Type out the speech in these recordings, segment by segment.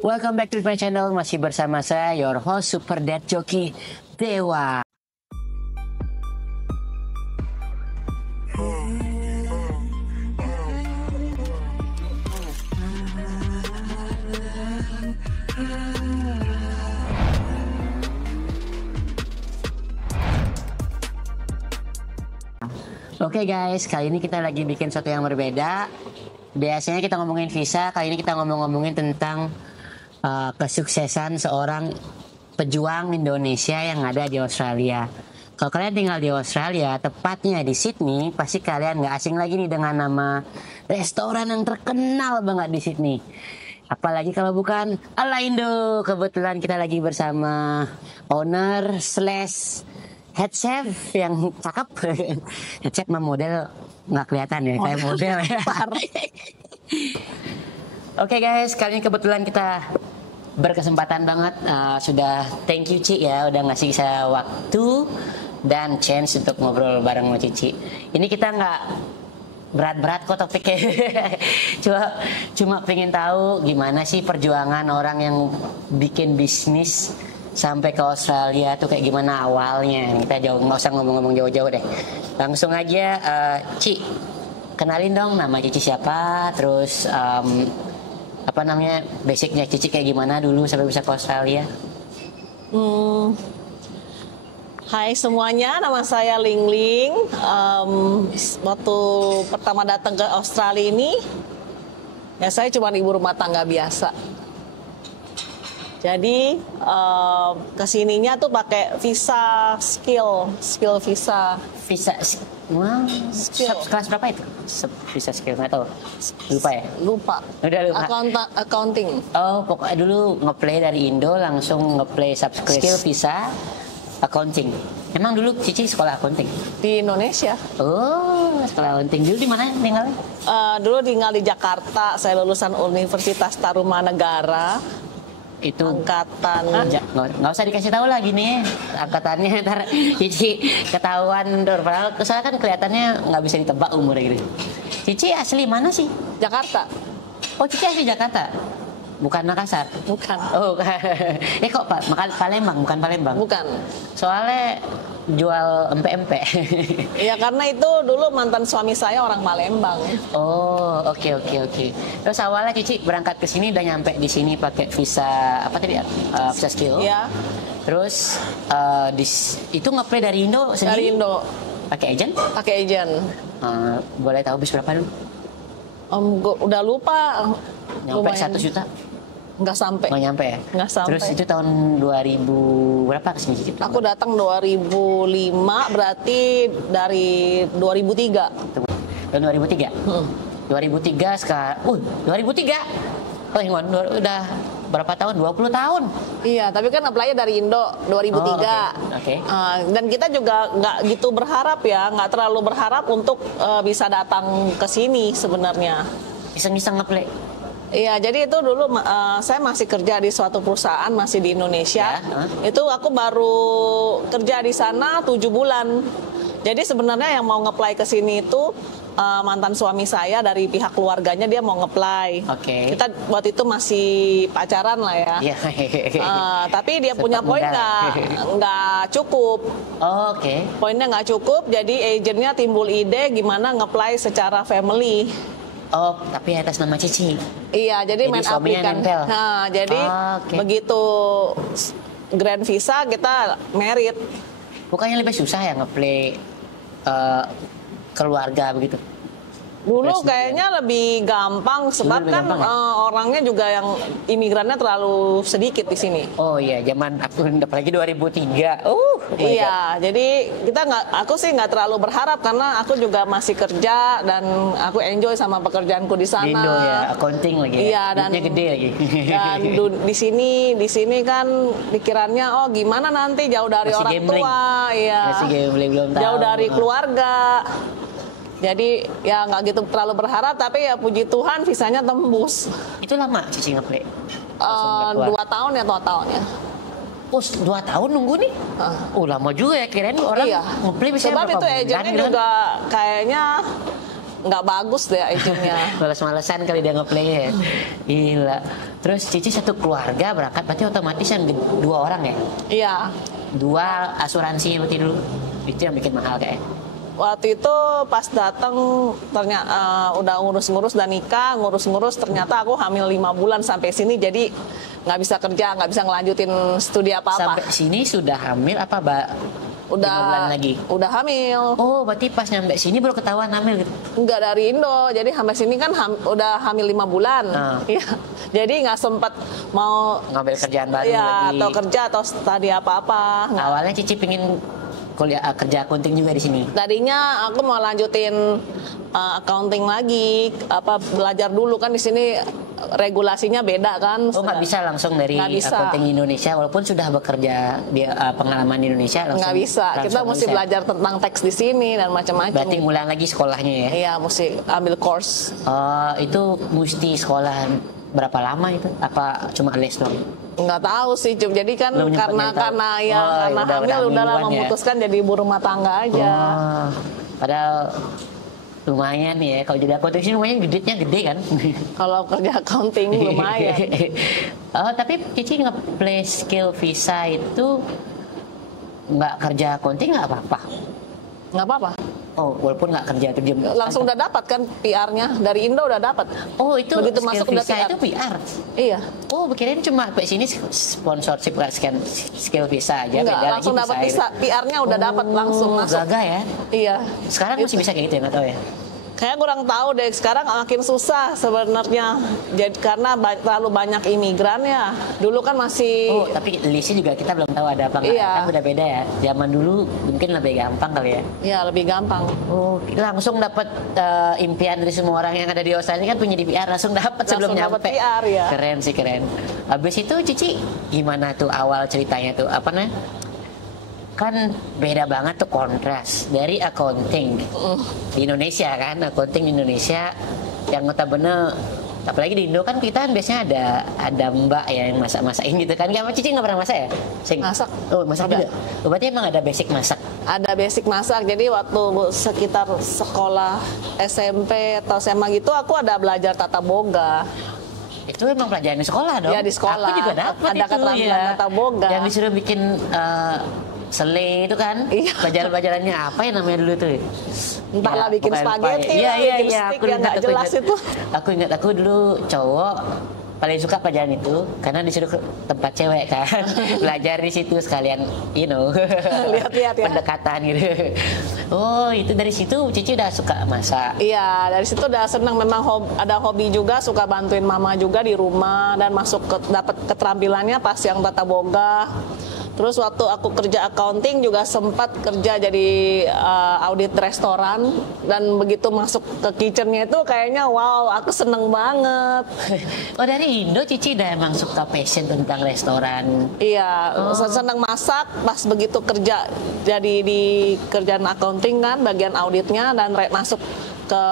Welcome back to my channel. Masih bersama saya, your host Super Dad Joki Dewa. Oke guys, kali ini kita lagi bikin sesuatu yang berbeda. Biasanya kita ngomongin visa, kali ini kita ngomongin tentang kesuksesan seorang pejuang Indonesia yang ada di Australia. Kalau kalian tinggal di Australia, tepatnya di Sydney, pasti kalian nggak asing lagi nih dengan nama restoran yang terkenal banget di Sydney. Apalagi kalau bukan Alaindo. Kebetulan kita lagi bersama owner slash head chef yang cakep. Head chef mah model nggak kelihatan ya, kayak model ya. Oke guys, kali ini kebetulan kita berkesempatan banget. Sudah thank you Ci ya, udah ngasih saya waktu dan chance untuk ngobrol bareng sama Cici. Ini kita nggak berat-berat kok topiknya. cuma pengen tahu gimana sih perjuangan orang yang bikin bisnis sampai ke Australia tuh kayak gimana awalnya. Kita nggak usah ngomong-ngomong jauh-jauh deh. Langsung aja, Ci, kenalin dong nama Cici siapa, terus apa namanya basicnya Cici kayak gimana dulu sampai bisa ke Australia. Hai semuanya, nama saya Ling Ling. Waktu pertama datang ke Australia ini, ya saya cuma ibu rumah tangga biasa. Jadi kesininya tuh pakai visa skill visa. Wow. Skill. Kelas berapa itu? Visa skill nggak tahu. Lupa ya? Lupa. Udah lupa. Accounting. Oh, pokoknya dulu ngeplay dari Indo langsung ngeplay skill visa accounting. Emang dulu Cici sekolah accounting Di Indonesia. Oh, sekolah accounting. Dulu di mana tinggalnya? Dulu tinggal di Jakarta. Saya lulusan Universitas Tarumanegara. Itu angkatan nggak usah dikasih tahu lah gini angkatannya, ntar Cici ketahuan padahal soalnya kan kelihatannya nggak bisa ditebak umurnya gitu. Cici asli mana sih? Jakarta. Oh, Cici asli Jakarta, bukan Makassar? Bukan. Oh kok Palembang? Bukan Palembang? Bukan. Soalnya jual empe-empe. Ya karena itu dulu mantan suami saya orang Palembang. Oh, oke. Terus awalnya Cici berangkat ke sini udah nyampe di sini pakai visa apa tadi? Visa skill. Ya. Terus itu ngeplay dari Indo sendiri? Dari Indo. Pakai agent? Pakai agent. Boleh tahu bis berapa dulu? Udah lupa. Nyampe 1 juta? Nggak sampai. Nggak nyampe ya? Nggak sampai. Terus itu tahun 2000 berapa kesini Cici? Aku datang 2005, berarti dari 2003. Tahun 2003? 2003 sekarang. 2003? Oh, ingat udah berapa tahun? 20 tahun? Iya, tapi kan apply-nya dari Indo 2003. Oke. Dan kita juga nggak gitu berharap ya, nggak terlalu berharap untuk bisa datang ke sini sebenarnya. Iseng-iseng ngeplay? Iya, jadi itu dulu saya masih kerja di suatu perusahaan masih di Indonesia. Ya, Itu aku baru kerja di sana 7 bulan. Jadi sebenarnya yang mau ngeplay ke sini itu mantan suami saya, dari pihak keluarganya dia mau ngeplay. Oke. Kita waktu itu masih pacaran lah ya. Iya. Tapi dia punya poin nggak cukup. Oh, oke. Poinnya nggak cukup, jadi agennya timbul ide gimana ngeplay secara family. Oh, tapi atas nama Cici. Iya, jadi main aplikan. Nempel. Nah, jadi begitu grand visa kita merit. Bukannya lebih susah ya ngeplay keluarga begitu? Dulu kayaknya lebih gampang sebab kan orangnya juga yang imigrannya terlalu sedikit di sini. Oh iya, zaman aku apalagi 2003. Iya, jadi aku sih nggak terlalu berharap karena aku juga masih kerja dan aku enjoy sama pekerjaanku di sana. Di Indo ya, accounting lagi. Iya, dan gede lagi. Dan di sini kan pikirannya gimana nanti jauh dari masih orang gambling. tua, iya. Masih gambling, belum tahu. Jauh dari keluarga. Jadi ya nggak gitu terlalu berharap, tapi ya puji Tuhan visanya tembus. Itu lama Cici ngeplay? 2 tahun ya totalnya. Oh, 2 tahun nunggu nih? Lama juga ya, kirain orang ngeplay bisa sebab berapa itu bulan agennya gitu juga kayaknya nggak bagus deh itunya. Males-malesan kali dia ngeplay ya. Gila. Terus Cici satu keluarga berangkat, berarti otomatis yang 2 orang ya? Iya. 2 asuransi berarti dulu. Itu yang bikin mahal kayak. Waktu itu pas datang ternyata udah ngurus-ngurus dan nikah, ngurus-ngurus ternyata aku hamil 5 bulan sampai sini, jadi nggak bisa kerja, nggak bisa ngelanjutin studi apa-apa. Sampai sini sudah hamil apa Udah 5 bulan lagi? Udah hamil. Oh, berarti pas nyampe sini baru ketahuan hamil gitu? Enggak, dari Indo, jadi sampai sini kan udah hamil 5 bulan. Iya. Jadi nggak sempat mau ngambil kerjaan baru ya, lagi. atau kerja atau studi apa-apa. Awalnya Cici pingin kuliah kerja accounting juga di sini. Tadinya aku mau lanjutin accounting lagi, belajar dulu kan di sini regulasinya beda kan. Oh, nggak bisa langsung dari accounting Indonesia walaupun sudah bekerja di pengalaman di Indonesia langsung. Nggak bisa. Kita mesti belajar tentang teks di sini dan macam-macam. Berarti ngulang lagi sekolahnya ya? Iya, mesti ambil course. Itu mesti sekolah berapa lama itu? Apa cuma les doang? Nggak tahu sih, Cum. Jadi kan karena hamil udah memutuskan jadi ibu rumah tangga aja. Padahal lumayan ya, kalau jadi accounting sih lumayan, gede kan? Kalau kerja accounting lumayan. Tapi Cici nge-play skill visa itu nggak kerja accounting nggak apa-apa? Nggak apa-apa. Oh, walaupun nggak kerja itu langsung udah dapat kan PR-nya dari Indo udah dapat. Oh, itu begitu masuk udah visa itu PR. Iya. Oh, kirain cuma sampai sini sponsorship skill visa aja. Enggak, langsung dapat visa. PR-nya udah dapat langsung masuk. Gagah ya? Iya. Sekarang masih bisa kayak gitu ya, nggak tahu ya? Kayaknya kurang tahu deh, sekarang makin susah sebenarnya. Jadi karena terlalu banyak imigran ya. Dulu kan masih. Oh, tapi listnya juga kita belum tahu ada apa nggak. Iya. Kan udah beda ya. Zaman dulu mungkin lebih gampang kali ya. Iya, lebih gampang. Oh, langsung dapat impian dari semua orang yang ada di Australia kan punya di PR, langsung dapat sebelum nyampe. Dapat PR ya. Keren sih, keren. Habis itu Cici gimana tuh awal ceritanya tuh? Apa namanya? Kan beda banget tuh kontras dari accounting di Indonesia kan, accounting di Indonesia yang notabene, apalagi di Indo kan kita kan biasanya ada mbak ya yang masak-masakin gitu kan. Kamu Cici nggak pernah masak ya? Masak. Oh, masak juga. Oh, berarti emang ada basic masak? Ada basic masak, jadi waktu sekitar sekolah SMP atau SMA gitu aku ada belajar tata boga. Itu emang pelajaran di sekolah dong? Ya, di sekolah. Aku juga dapat ada keterampilan tata boga. Yang disuruh bikin sele itu kan, iya. Pelajaran-pelajarannya apa ya namanya dulu tuh? Entahlah, ya, bikin spaghetti, bikin stick yang nggak jelas itu. Aku ingat aku dulu cowok paling suka pelajaran itu karena disuruh ke tempat cewek kan, belajar di situ sekalian, lihat-lihat ya. Pendekatan gitu. Oh, itu dari situ Cici udah suka masak? Iya, dari situ udah senang, memang ada hobi juga, suka bantuin mama juga di rumah dan dapat keterampilannya pas yang tata boga. Terus waktu aku kerja accounting juga sempat kerja jadi audit restoran, dan begitu masuk ke kitchennya itu kayaknya wow, aku seneng banget. Oh, dari Indo Cici udah emang suka passion tentang restoran? Iya, seneng masak. Pas begitu kerja jadi di kerjaan accounting kan, bagian auditnya, dan masuk ke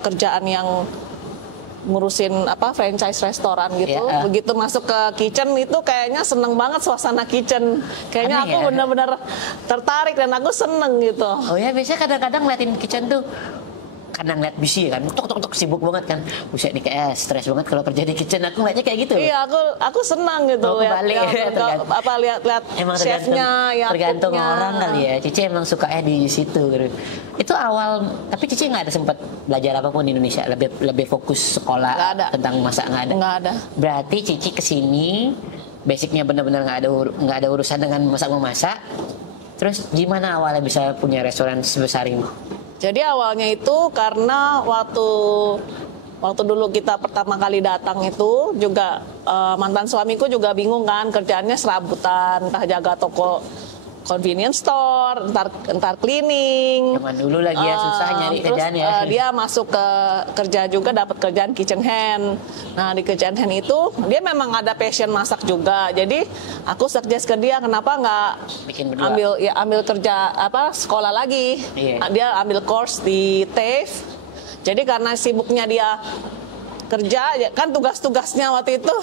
kerjaan yang ngurusin franchise restoran gitu. Yeah. Begitu masuk ke kitchen itu kayaknya seneng banget suasana kitchen. Kayaknya aku benar-benar tertarik dan aku seneng gitu. Oh ya, biasanya kadang-kadang ngeliatin kitchen tuh karena ngeliat busy kan, tok sibuk banget kan. Buset nih kayak stres banget kalau kerja di kitchen. Aku ngeliatnya kayak gitu. Iya, aku senang gitu. Lihat emang chefnya, tergantung orang kali ya. Cici emang suka di situ gitu. Itu awal, tapi Cici nggak ada sempat belajar apapun di Indonesia, lebih fokus sekolah tentang masak? Nggak ada. Berarti Cici kesini basicnya benar-benar nggak ada urusan dengan memasak. Terus gimana awalnya bisa punya restoran sebesar ini? Jadi awalnya itu karena waktu dulu kita pertama kali datang itu juga mantan suamiku juga bingung kan, kerjaannya serabutan, entah jaga toko convenience store, entar cleaning. Zaman dulu lagi ya susah nyari kerjaan ya. Dia masuk ke kerja juga, dapat kerjaan kitchen hand. Nah, di kitchen hand itu dia memang ada passion masak juga. Jadi aku suggest ke dia, kenapa nggak ambil kerja sekolah lagi. Iya. Dia ambil course di TAFE. Jadi karena sibuknya dia kerja kan, tugas-tugasnya waktu itu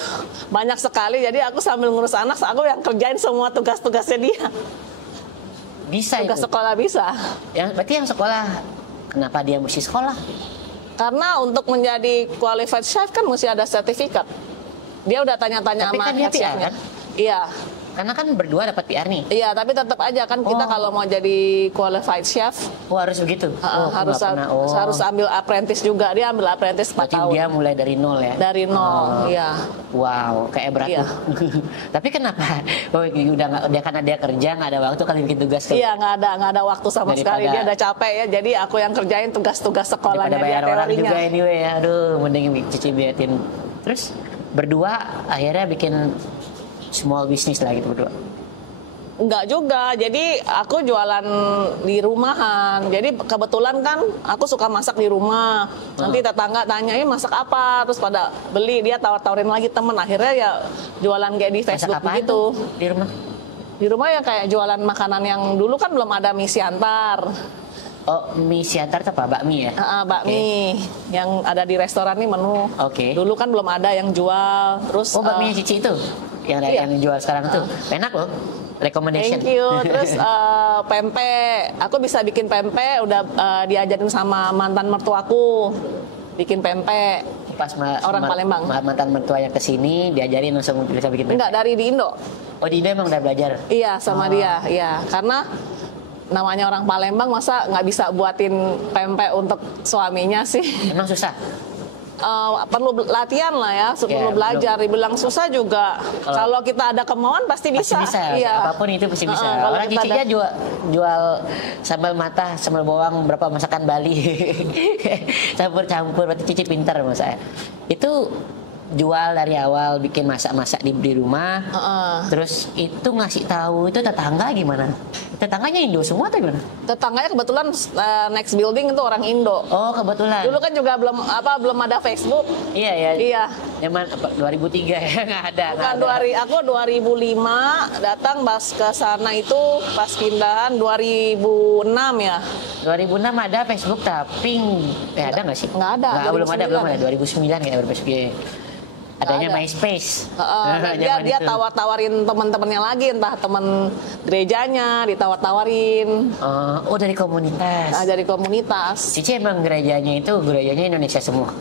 banyak sekali, jadi aku sambil ngurus anak, aku yang kerjain semua tugas-tugasnya dia. Bisa tugas itu? Sekolah bisa. Berarti yang sekolah, kenapa dia mesti sekolah? Karena untuk menjadi qualified chef kan mesti ada sertifikat. Dia udah tanya-tanya Tapi sama kan dia head PR, chefnya. kan? Iya. Karena kan berdua dapat PR nih. Iya, tapi tetap aja kan kita kalau mau jadi qualified chef Oh harus begitu? Oh, aku harus nggak pernah. Oh. harus ambil apprentice juga. Dia ambil apprentice 4 Berarti tahun. dia mulai dari nol ya? Dari nol, iya. Wow, kayak berat Iya. tuh. Tapi kenapa? Oh, udah nggak, dia karena dia kerja nggak ada waktu kali bikin tugas tuh. Iya, nggak ada waktu sama sekali. Dia udah capek ya. Jadi aku yang kerjain tugas-tugas sekolahnya, Daripada dia bayar orang teorinya. juga anyway ya. Aduh, mending Cici biatin. Terus berdua akhirnya bikin small business lah gitu berdua. Enggak juga, jadi aku jualan di rumahan. Jadi kebetulan kan aku suka masak di rumah. Nanti tetangga tanya, ini masak apa? Terus pada beli, dia tawar-tawarin lagi temen. Akhirnya ya jualan kayak di Facebook Masak apaan gitu. tuh di rumah? Di rumah ya kayak jualan makanan yang dulu kan belum ada mie siantar. Oh, mie siantar tuh apa? Bakmi ya? Bakmi yang ada di restoran nih menu. Oke. Dulu kan belum ada yang jual. Terus Oh, bakmi Cici itu? Iya. Yang jual sekarang tuh? Enak loh. Recommendation. thank you. Terus pempek, aku bisa bikin pempek. Udah diajarin sama mantan mertuaku bikin pempek. Pas Orang Palembang. mantan mertua yang kesini diajarin langsung bisa bikin Enggak, dari di Indo. Oh, di Indo emang udah belajar? Iya, sama dia. Iya, karena namanya orang Palembang masa nggak bisa buatin pempek untuk suaminya sih. Emang susah? Perlu latihan lah ya, perlu belajar. Dibilang susah juga. Kalau kita ada kemauan pasti bisa. Pasti bisa, Iya. apapun itu pasti bisa. Kalau Orang kita Cicinya jual sambal mata, sambal bawang, berapa masakan Bali. Campur-campur, berarti Cici pintar masak. Itu jual dari awal, bikin masak-masak di rumah. Terus itu ngasih tahu itu tetangga gimana? Tetangganya Indo semua atau gimana? Tetangganya kebetulan next building itu orang Indo. Oh, kebetulan. Dulu kan juga belum ada Facebook. Iya ya. Iya. Zaman 2003 ya nggak ada. Bukan aku 2005 datang pas ke sana itu pas pindahan 2006 ya. 2006 ada Facebook tapi ada nggak sih? Nggak ada, Belum ada 2009. 2009 kayak Facebook. Adanya ada. MySpace. Dia Zaman itu. tawar-tawarin teman-temannya lagi, entah teman gerejanya ditawar-tawarin. Oh, dari komunitas. Dari komunitas. Cici emang gerejanya Indonesia semua.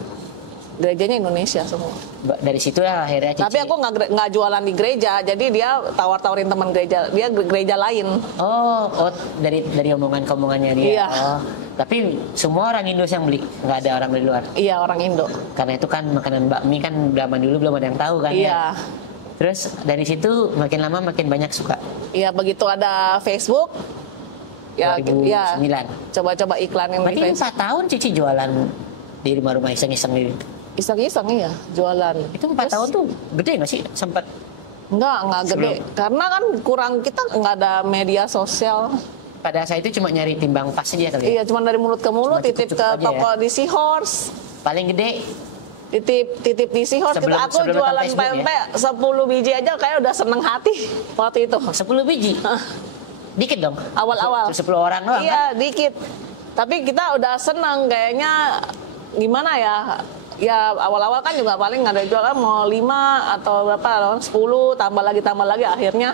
Gerejanya Indonesia semua. Dari situlah akhirnya Cici. Tapi aku nggak jualan di gereja, jadi dia tawar-tawarin teman gereja, dia gereja lain. Oh, dari omongannya dia. Iya. Oh, tapi semua orang Indo yang beli, nggak ada orang dari luar. Iya, orang Indo. Karena itu kan makanan bakmi kan zaman dulu belum ada yang tahu kan. Iya. Ya? Terus dari situ makin lama makin banyak suka. Iya, begitu ada Facebook. Ya, 2009. Coba-coba iklanin Berarti di Facebook. 4 tahun Cici jualan di rumah-rumah iseng-iseng gitu. Iseng-iseng iya, jualan. Itu 4 tahun tuh gede nggak sih? Sempat Enggak gede. Karena kan kita nggak ada media sosial. pada saat itu cuma nyari timbang pas aja kali ya? Iya, cuma dari mulut ke mulut, Cuma titip ke cukup-cukup aja toko di Seahorse. Paling gede Titip di Seahorse. Aku sebelum jualan Facebook ya? pempek 10 biji aja kayak udah seneng hati waktu itu. 10 biji. Dikit dong. Awal-awal. 10 orang doang. Iya, dikit. Tapi kita udah seneng kayaknya gimana ya? Ya awal-awal kan juga paling nggak ada jualan mau 5 atau berapa 10 tambah lagi akhirnya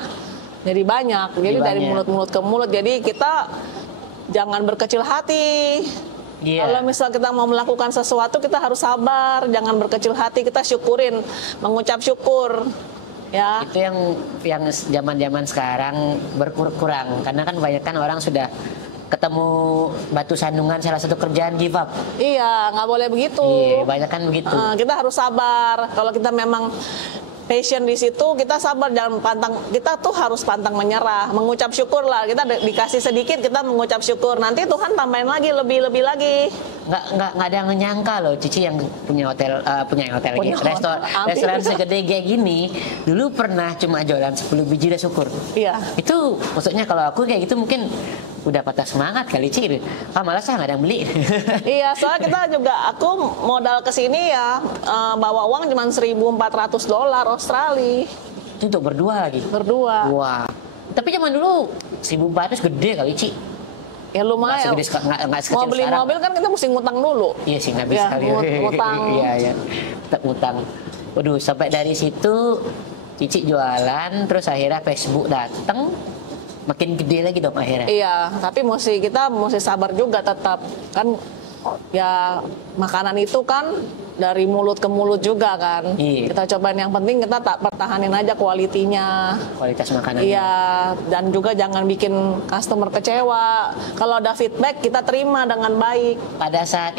jadi banyak. Jadi dari mulut-mulut ke mulut. Jadi kita jangan berkecil hati. Iya. Kalau misal kita mau melakukan sesuatu kita harus sabar, jangan berkecil hati, kita syukurin, mengucap syukur. Ya. Itu yang zaman-zaman sekarang berkurang karena kan banyak kan orang sudah ketemu batu sandungan salah satu kerjaan give up. Iya, nggak boleh begitu. Iya, banyak kan begitu. Kita harus sabar. Kalau kita memang passion di situ, kita sabar, jangan pantang. Kita tuh harus pantang menyerah, mengucap syukur lah. Kita dikasih sedikit, kita mengucap syukur. Nanti Tuhan tambahin lagi, lebih lagi. Nggak ada yang nyangka loh Cici yang punya hotel gitu. Restoran segede kayak gini dulu pernah cuma jualan 10 biji udah syukur. Iya. Itu maksudnya kalau aku kayak gitu mungkin udah patah semangat kali Ci. Malas nggak ada yang beli. Iya, soalnya kita juga, aku modal ke sini ya bawa uang cuma $1.400 Australia. Itu untuk berdua lagi. Berdua. Wah. Tapi zaman dulu 1.400 gede kali Ci. Ya lumayan. Nggak sekecil Mau beli sekarang. mobil kan kita mesti ngutang dulu. Iya sih nggak bisa kali. Ngutang. Iya. Tetap ngutang. Waduh, sampai dari situ Cici jualan, terus akhirnya Facebook datang, makin gede lagi dong akhirnya. Iya, tapi kita mesti sabar juga tetap kan. ya makanan itu kan dari mulut ke mulut juga kan. Iya. Kita cobain, yang penting kita tak pertahanin aja kualitinya. Kualitas makanan. Iya, dan juga jangan bikin customer kecewa. Kalau ada feedback kita terima dengan baik. Pada saat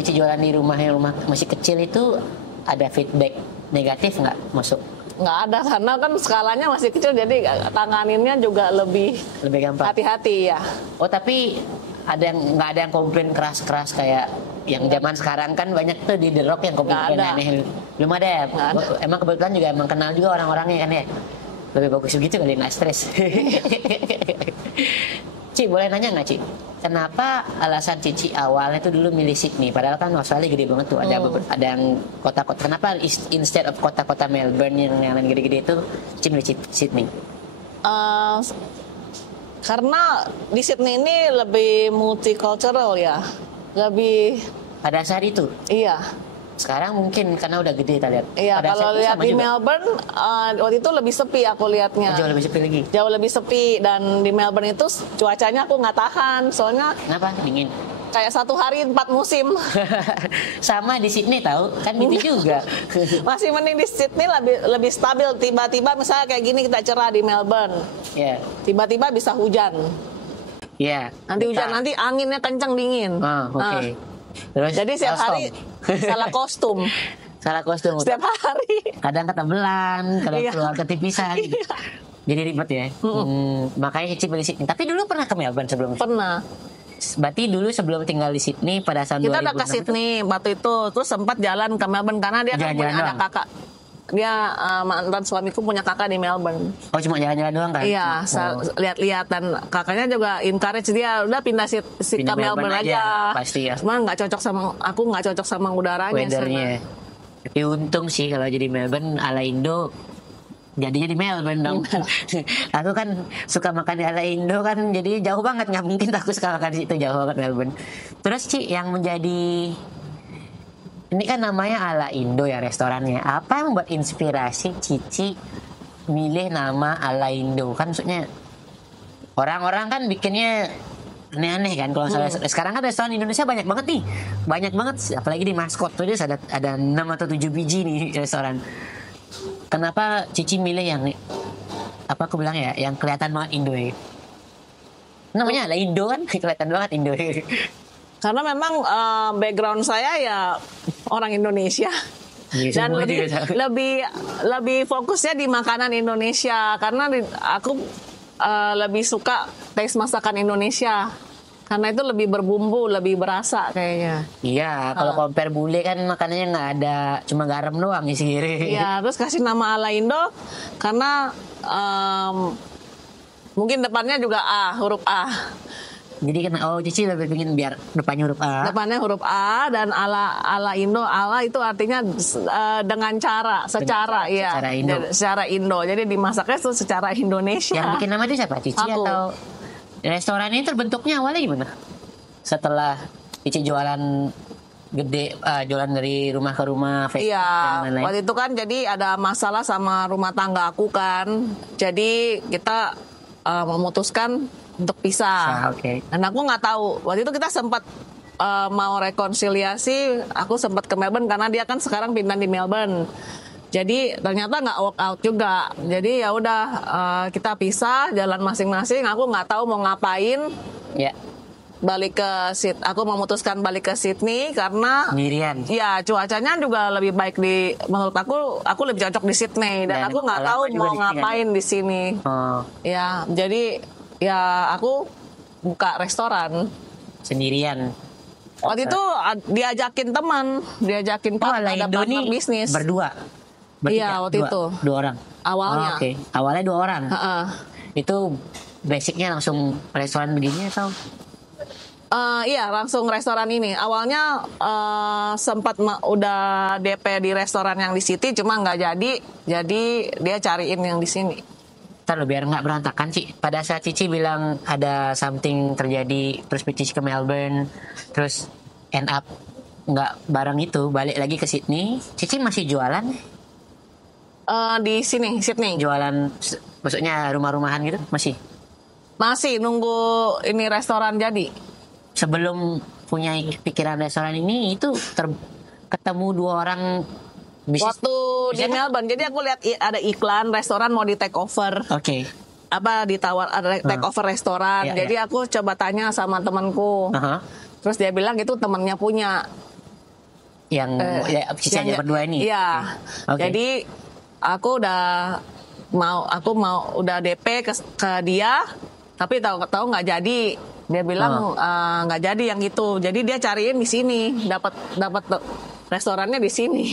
Cici jualan di rumah yang rumah masih kecil itu ada feedback negatif nggak masuk? Nggak ada, karena kan skalanya masih kecil, jadi tanganinnya juga lebih gampang. Hati-hati ya. Oh, tapi nggak ada yang komplain keras-keras kayak yang zaman sekarang kan banyak tuh di The Rock yang komplain aneh. Belum ada ya? Emang kebetulan juga emang kenal juga orang-orangnya kan ya? Lebih bagus begitu kali, nggak stres. Ci, boleh nanya nggak, Ci? Kenapa alasan Cici awalnya tuh dulu milih Sydney? Padahal kan Australia gede banget tuh. Ada yang kota-kota. Kenapa instead of kota-kota Melbourne yang lain gede-gede itu, Cici milih Sydney? Karena di Sydney ini lebih multicultural ya. Lebih... Pada saat itu? Iya. Sekarang mungkin karena udah gede kita lihat. Iya, kalau lihat di juga. Melbourne waktu itu lebih sepi aku lihatnya. Jauh lebih sepi lagi. Jauh lebih sepi, dan di Melbourne itu cuacanya aku nggak tahan, soalnya. Kenapa? Dingin. Kayak 1 hari 4 musim. Sama di Sydney tahu, kan gitu juga. Masih mending di Sydney lebih stabil. Tiba-tiba misalnya kayak gini kita cerah di Melbourne. Iya. Yeah. Tiba-tiba bisa hujan. Iya. Yeah, nanti hujan, nanti anginnya kencang dingin. Oke. Terus jadi setiap hari salah kostum. Salah kostum. Setiap hari. Kadang ketebelan, kadang keluar ketipisan. Jadi ribet ya. Makanya Cici beli Sydney. Tapi dulu pernah ke Melbourne sebelumnya? Pernah. Berarti dulu sebelum tinggal di Sydney pada saat kita udah ke Sydney waktu itu, terus sempat jalan ke Melbourne karena dia kan punya ada kakak. Dia mantan suamiku punya kakak di Melbourne. Oh, cuma jalan-jalan doang kan? Iya, lihat-lihat, dan kakaknya juga encourage dia udah pindah ke Melbourne aja. Pasti ya. Cuma nggak cocok sama aku, nggak cocok sama udaranya. Weathernya. Tapi untung sih kalau jadi Melbourne ala Indo, jadinya di Melbourne dong. Aku kan suka makan di ala Indo kan, jadi jauh banget, nggak mungkin aku suka makan di situ, jauh banget Melbourne. Terus Ci, yang menjadi ini kan namanya ala Indo ya restorannya. Apa yang membuat inspirasi Cici milih nama ala Indo? Kan maksudnya orang-orang kan bikinnya aneh-aneh kan. Kalau sekarang kan restoran Indonesia banyak banget nih. Banyak banget, apalagi di Maskot tuh ada 6 atau 7 biji nih restoran. Kenapa Cici milih yang apa aku bilang ya, yang kelihatan banget Indo ya? Namanya ala Indo kan kelihatan banget Indo. Karena memang background saya ya orang Indonesia. Dan lebih fokusnya di makanan Indonesia, karena aku lebih suka taste masakan Indonesia. Karena itu lebih berbumbu, lebih berasa kayaknya. Iya, kalau compare bule kan makanannya nggak ada, cuma garam doang isi. Iya, terus kasih nama ala Indo karena mungkin depannya juga huruf A. Jadi kan Cici lebih pengen biar depannya huruf A. Depannya huruf A, dan ala Indo. Ala itu artinya dengan secara ya. Secara Indo. Jadi dimasaknya itu secara Indonesia. Yang bikin nama itu siapa? Cici aku. Atau restoran ini terbentuknya awalnya gimana? Setelah Cici jualan gede, jualan dari rumah ke rumah. Iya. Waktu itu kan jadi ada masalah sama rumah tangga aku kan. Jadi kita memutuskan untuk pisah. Okay. Dan aku nggak tahu. Waktu itu kita sempat mau rekonsiliasi. Aku sempat ke Melbourne karena dia kan sekarang pindah di Melbourne. Jadi ternyata nggak work out juga. Jadi ya udah kita pisah, jalan masing-masing. Aku nggak tahu mau ngapain. Ya. Aku memutuskan balik ke Sydney karena sendirian. Ya, cuacanya juga lebih baik menurut aku lebih cocok di Sydney, dan aku nggak tahu mau ngapain di sini. Ya, jadi ya aku buka restoran sendirian. Waktu itu diajakin ada partner bisnis. Berdua. Iya, waktu itu. Dua orang. Awalnya. Oke. Awalnya 2 orang. Itu basicnya langsung restoran begini atau? Iya, langsung restoran ini. Awalnya sempat udah DP di restoran yang di City, cuma nggak jadi. Jadi dia cariin yang di sini. Ntar biar nggak berantakan, Ci. Pada saat Cici bilang ada something terjadi, terus Cici ke Melbourne, terus end up nggak bareng itu, balik lagi ke Sydney. Cici masih jualan? Di sini, Sydney. Jualan, maksudnya rumah-rumahan gitu, masih? Masih nunggu ini restoran jadi. Sebelum punya pikiran restoran ini itu ketemu dua orang bisnis. Waktu di Melbourne, jadi aku lihat ada iklan restoran mau di take over. Oke. Apa ditawar ada take over restoran. Iya, Jadi aku coba tanya sama temanku. Terus dia bilang itu temannya punya. Yang sisanya berdua ini. Iya. Oke. Jadi aku udah DP ke dia, tapi tahu nggak jadi. Dia bilang nggak jadi yang itu. Jadi dia cariin di sini, dapat restorannya di sini.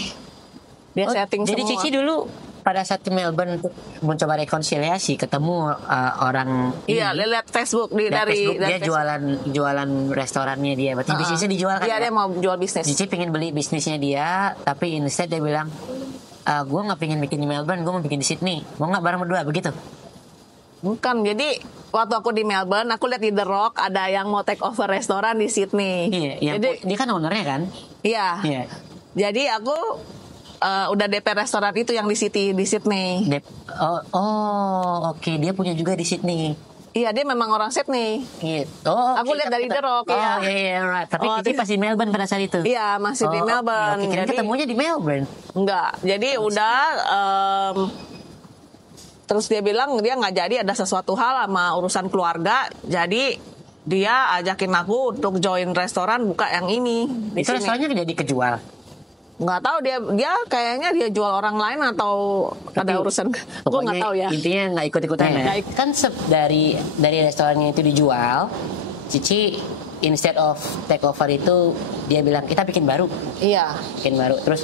Dia setting jadi semua. Cici dulu pada saat ke Melbourne untuk mencoba rekonsiliasi ketemu orang Iya, lihat Facebook dari Facebook, dia Facebook. jualan restorannya dia. Berarti bisnisnya dijual kan? Iya, dia mau jual bisnis. Cici pengen beli bisnisnya dia, tapi instead dia bilang, gue nggak pengen bikin di Melbourne, gue mau bikin di Sydney. Mau nggak bareng berdua begitu? Bukan, jadi waktu aku di Melbourne, aku lihat di The Rock ada yang mau take over restoran di Sydney. Iya, jadi dia kan ownernya kan? iya. Iya. Jadi aku udah DP restoran itu yang di Sydney. Oke. Dia punya juga di Sydney. Iya, dia memang orang Sydney. Gitu. Aku lihat dari The Rock, ya. Iya, right. Tapi Cici pas di Melbourne pada saat itu. Iya, masih di Melbourne. Kira ketemunya di Melbourne. Enggak. Jadi udah terus dia bilang dia nggak jadi, ada sesuatu hal sama urusan keluarga. Jadi dia ajakin aku untuk join restoran buka yang ini di Itu sini. restorannya jadi kejual. Nggak tahu dia kayaknya dia jual orang lain atau ada urusan. Gue nggak tahu ya. Intinya nggak ikut-ikutan ya. Kan dari restorannya itu dijual, Cici instead of take over itu dia bilang kita bikin baru. Iya. Bikin baru. Terus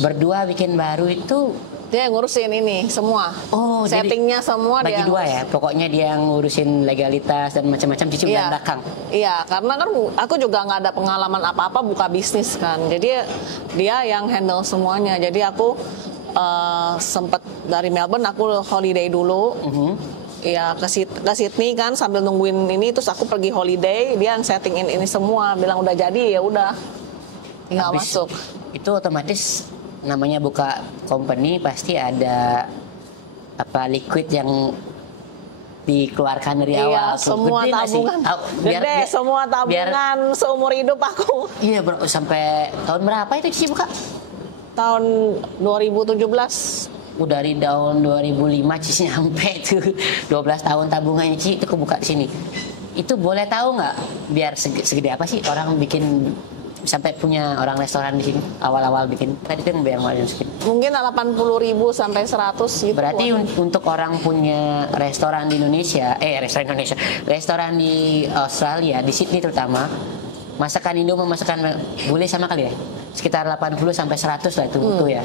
berdua bikin baru itu Dia yang ngurusin ini semua. Oh, settingnya semua bagi dia. dua ya. Pokoknya dia yang ngurusin legalitas dan macam-macam, Cici belakang. Iya, karena kan aku juga nggak ada pengalaman apa-apa buka bisnis kan. Jadi dia yang handle semuanya. Jadi aku sempat dari Melbourne aku holiday dulu. Ya ke Sydney kan sambil nungguin ini, terus aku pergi holiday, dia yang settingin ini semua, bilang udah jadi ya udah tinggal masuk. Itu otomatis namanya buka company pasti ada liquid yang dikeluarkan dari awal. Semua tabungan. Semua tabungan seumur hidup aku. Iya, bro, sampai tahun berapa itu Cici buka? Tahun 2017. Udah dari tahun 2005 Cici sampai tuh 12 tahun tabungannya Cici itu kebuka di sini. Itu boleh tahu nggak biar segede apa sih orang bikin sampai punya orang restoran di sini awal-awal bikin tadi kan yang segitu. Mungkin 80.000 sampai 100 gitu. Berarti untuk orang punya restoran di Indonesia, restoran di Australia, di Sydney terutama, masakan Indo sama masakan bule sama kali ya? Sekitar 80 sampai 100 lah itu butuh ya.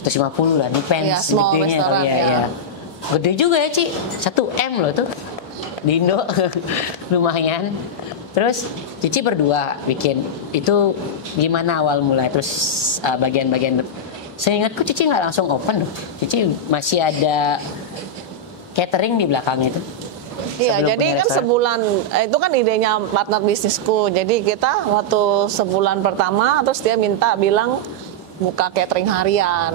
150 lah, depends gedenya kali ya. Gede juga ya, Ci. 1M loh tuh. Di Indo lumayan. Terus Cici berdua bikin itu gimana awal mulai, terus bagian-bagian saya ingatku Cici nggak langsung open loh. Cici masih ada catering di belakangnya itu. Iya, jadi kan sebulan itu kan idenya partner bisnisku. Jadi kita waktu sebulan pertama terus dia bilang buka catering harian.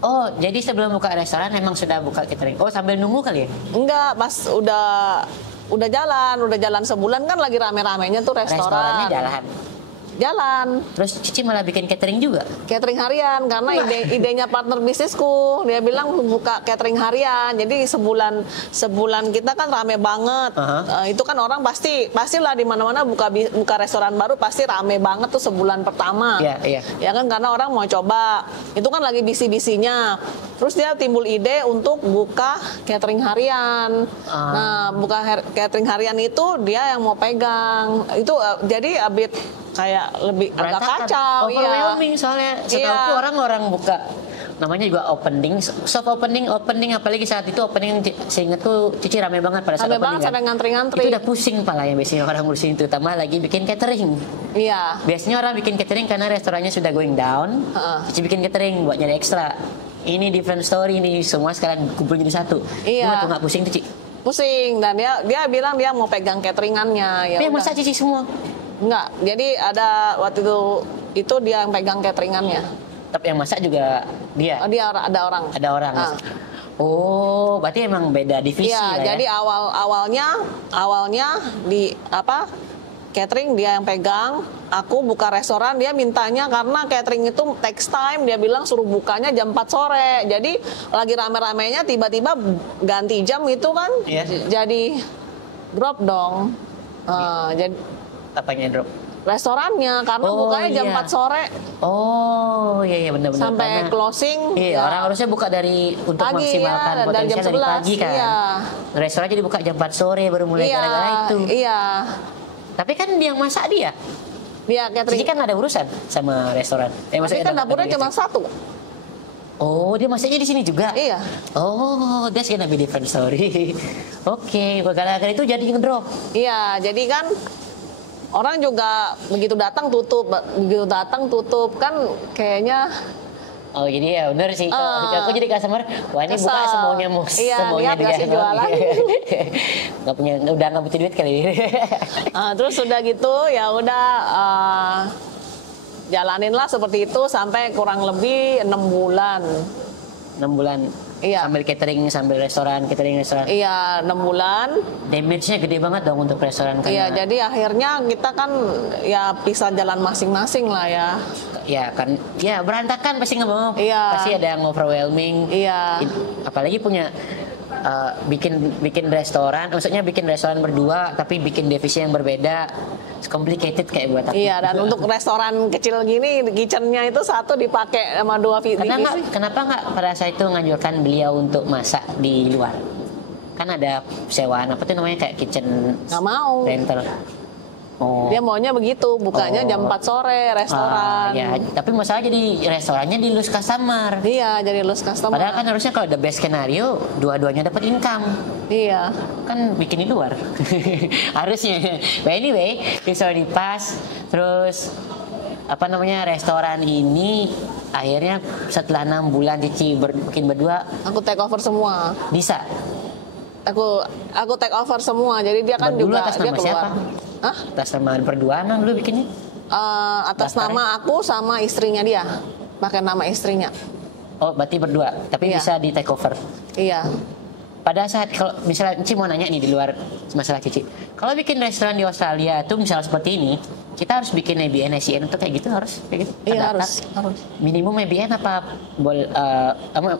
Oh, jadi sebelum buka restoran emang sudah buka catering. Oh, sambil nunggu kali ya? Enggak, pas udah jalan sebulan kan lagi rame-ramenya tuh restoran. Restorannya jalan. Terus Cici malah bikin catering juga? Catering harian, karena idenya partner bisnisku. Dia bilang buka catering harian. Jadi sebulan kita kan rame banget. Itu kan orang pastilah di mana-mana buka restoran baru pasti rame banget tuh sebulan pertama. Iya. Ya kan, karena orang mau coba. Itu kan lagi bisi-bisinya. Terus dia timbul ide untuk buka catering harian. Nah, buka catering harian itu dia yang mau pegang. Itu jadi kayak lebih agak kacau, overwhelming soalnya setahu orang buka namanya juga opening, soft opening apalagi saat itu opening seingatku Cici rame banget pada saat opening. Rame banget, sampai ngantri-ngantri. Itu udah pusing pala ya biasanya orang ngurusin itu, tambah lagi bikin catering. Iya. Biasanya orang bikin catering karena restorannya sudah going down. Cici bikin catering buat nyari ekstra. Ini different story nih, semua sekarang kumpul jadi satu. Iya. Gimana tuh nggak pusing tuh, Ci? Pusing, dan dia bilang dia mau pegang cateringannya. Ya tapi masa Cici semua? Enggak, jadi ada waktu itu dia yang pegang cateringannya. Tapi yang masak juga dia? Oh, dia ada orang. Ada orang. Oh, berarti emang beda divisi lah ya? Jadi awalnya di catering dia yang pegang, aku buka restoran, dia mintanya karena catering itu takes time, dia bilang suruh bukanya jam 4 sore. Jadi lagi rame-ramenya tiba-tiba ganti jam itu kan, jadi drop dong. Jadi Apanya drop? restorannya karena bukanya jam 4 sore. Oh iya benar-benar. Sampai karena, closing. Iya, orang harusnya buka dari untuk pagi, maksimalkan potensial dari pagi kan. Iya. Restoran jadi buka jam 4 sore baru mulai gara-gara itu. Iya. Tapi kan dia yang masak dia. Dia catering. Jadi kan ada urusan sama restoran. Tapi kan dapurnya cuma satu. Oh, dia masaknya di sini juga? Iya. Oh, that's gonna be different story. Oke, gara-gara itu jadi ngedrop. Iya, jadi kan orang juga begitu datang tutup kan kayaknya. Oh jadi ya benar sih. Aku jadi customer, wah ini buka semuanya semuanya dia jualan. udah nggak butuh duit kali ini. Terus udah gitu ya udah jalaninlah seperti itu sampai kurang lebih 6 bulan. 6 bulan. Iya. Sambil catering, sambil catering restoran. Iya, 6 bulan. Damage-nya gede banget dong untuk restoran. Iya, jadi akhirnya kita kan ya pisah jalan masing-masing lah ya. Ya kan, ya berantakan pasti nggak mau. Iya. Pasti ada yang overwhelming. Iya. Apalagi punya bikin restoran, maksudnya bikin restoran berdua tapi bikin divisi yang berbeda, it's complicated kayak buat aku. Iya, dan untuk restoran kecil gini, kitchennya itu satu dipakai sama 2 divisi. Kenapa nggak pada saat itu menganjurkan beliau untuk masak di luar? Kan ada sewaan apa tuh namanya kayak kitchen. Nggak mau. Rental. Oh. Dia maunya begitu, bukanya jam 4 sore restoran. Ya, tapi masalah jadi restorannya di lose customer. Iya, jadi lose customer. Padahal kan harusnya kalau the best skenario dua-duanya dapat income. Iya. Kan bikin di luar. Harusnya. But anyway, it's already pass. Terus apa namanya restoran ini akhirnya setelah 6 bulan Cici bikin berdua. Aku take over semua. Bisa. Aku take over semua. Jadi dia kan dulu juga atas nama dia keluar. Siapa? Hah? Atas nama berdua dulu bikinnya? Atas nama aku sama istrinya dia. Pakai nama istrinya. Oh, berarti berdua. Tapi bisa di take over. Iya. Pada saat kalau misalnya Cici mau nanya nih di luar masalah Cici. Kalau bikin restoran di Australia itu misalnya seperti ini, kita harus bikin ABN, SEN untuk kayak gitu harus kayak gitu. Iya harus. Minimum ABN apa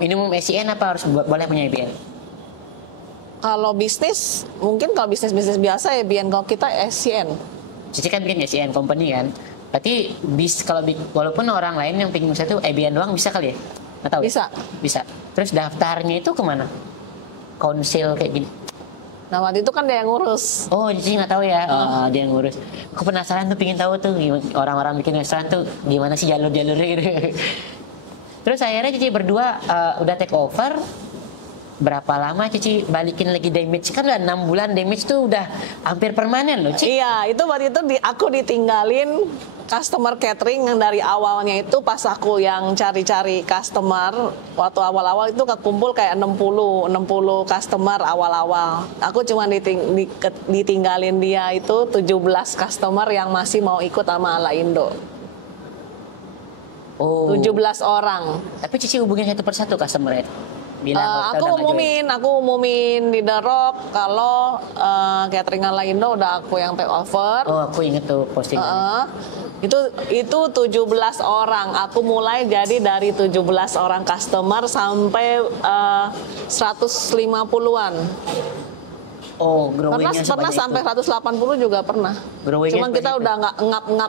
minimum SEN apa harus boleh punya ABN? Kalau bisnis, mungkin kalau bisnis biasa ya ABN, kalau kita SCN. Cici kan bikin SCN company kan. Berarti kalau walaupun orang lain yang pengen usaha itu ABN doang bisa kali ya? Nggak tahu. Bisa. Ya? Bisa. Terus daftarnya itu kemana? Konsil kayak gini. Nah waktu itu kan dia yang ngurus. Oh, Cici nggak tahu ya. Oh, dia yang ngurus. Aku penasaran tuh, pengen tahu tuh orang-orang bikin restoran tuh gimana sih jalur-jalurnya gitu. Terus akhirnya Cici berdua udah take over. Berapa lama Cici balikin lagi damage? Kan udah 6 bulan damage tuh udah hampir permanen loh, Cici. Iya, itu waktu itu aku ditinggalin customer catering yang dari awalnya itu pas aku yang cari-cari customer waktu awal-awal itu kekumpul kayak 60 customer awal-awal. Aku cuma ditinggalin dia itu 17 customer yang masih mau ikut sama Ala Indo. Oh. 17 orang. Tapi Cici hubungin satu persatu customer itu. Aku umumin di The Rock kalau catering Ala Indo udah aku yang take over. Oh, aku inget tuh postingan. Itu 17 orang. Aku mulai jadi dari 17 orang customer sampai 150-an. Oh, growingnya pernah sampai 180 juga pernah. Cuman kita udah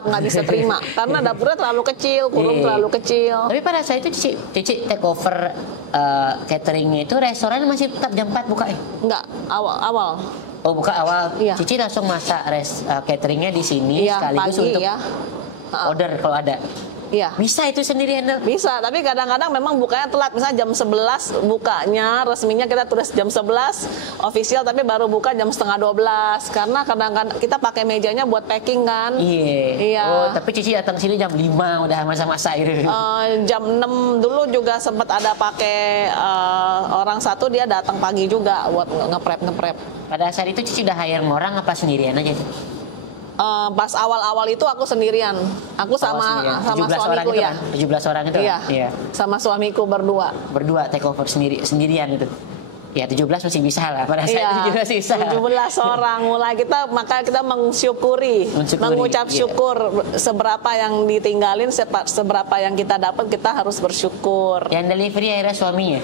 nggak bisa terima karena dapurnya terlalu kecil, kurung terlalu kecil. Tapi pada saat itu Cici take over cateringnya itu restoran masih tetap jam 4 buka ya? Enggak, awal. Oh, buka awal. Iya. Cici langsung masak cateringnya di sini sekaligus pagi, untuk order kalau ada. Iya. Bisa itu sendiri handle? Bisa, tapi kadang-kadang memang bukanya telat. Misalnya jam 11 bukanya, resminya kita tulis jam 11 official, tapi baru buka jam setengah 12. Karena kadang-kadang kita pakai mejanya buat packing kan. Iya. Oh, tapi Cici datang sini jam 5 udah masa-masa gitu. Jam 6 dulu juga sempat ada pakai orang satu, dia datang pagi juga buat ngeprep. Pada saat itu Cici udah hire orang apa sendirian aja? Pas awal-awal itu aku sendirian. Aku sama suamiku orang ya. Kan? 17 orang itu. Iya. Sama suamiku berdua. Berdua take over sendirian itu. Ya 17 masih bisa lah, pada saat Iya, 17 bisa. 17 orang mulai maka kita mensyukuri, mengucap iya. syukur seberapa yang ditinggalin, seberapa yang kita dapat kita harus bersyukur. Yang delivery akhirnya suaminya.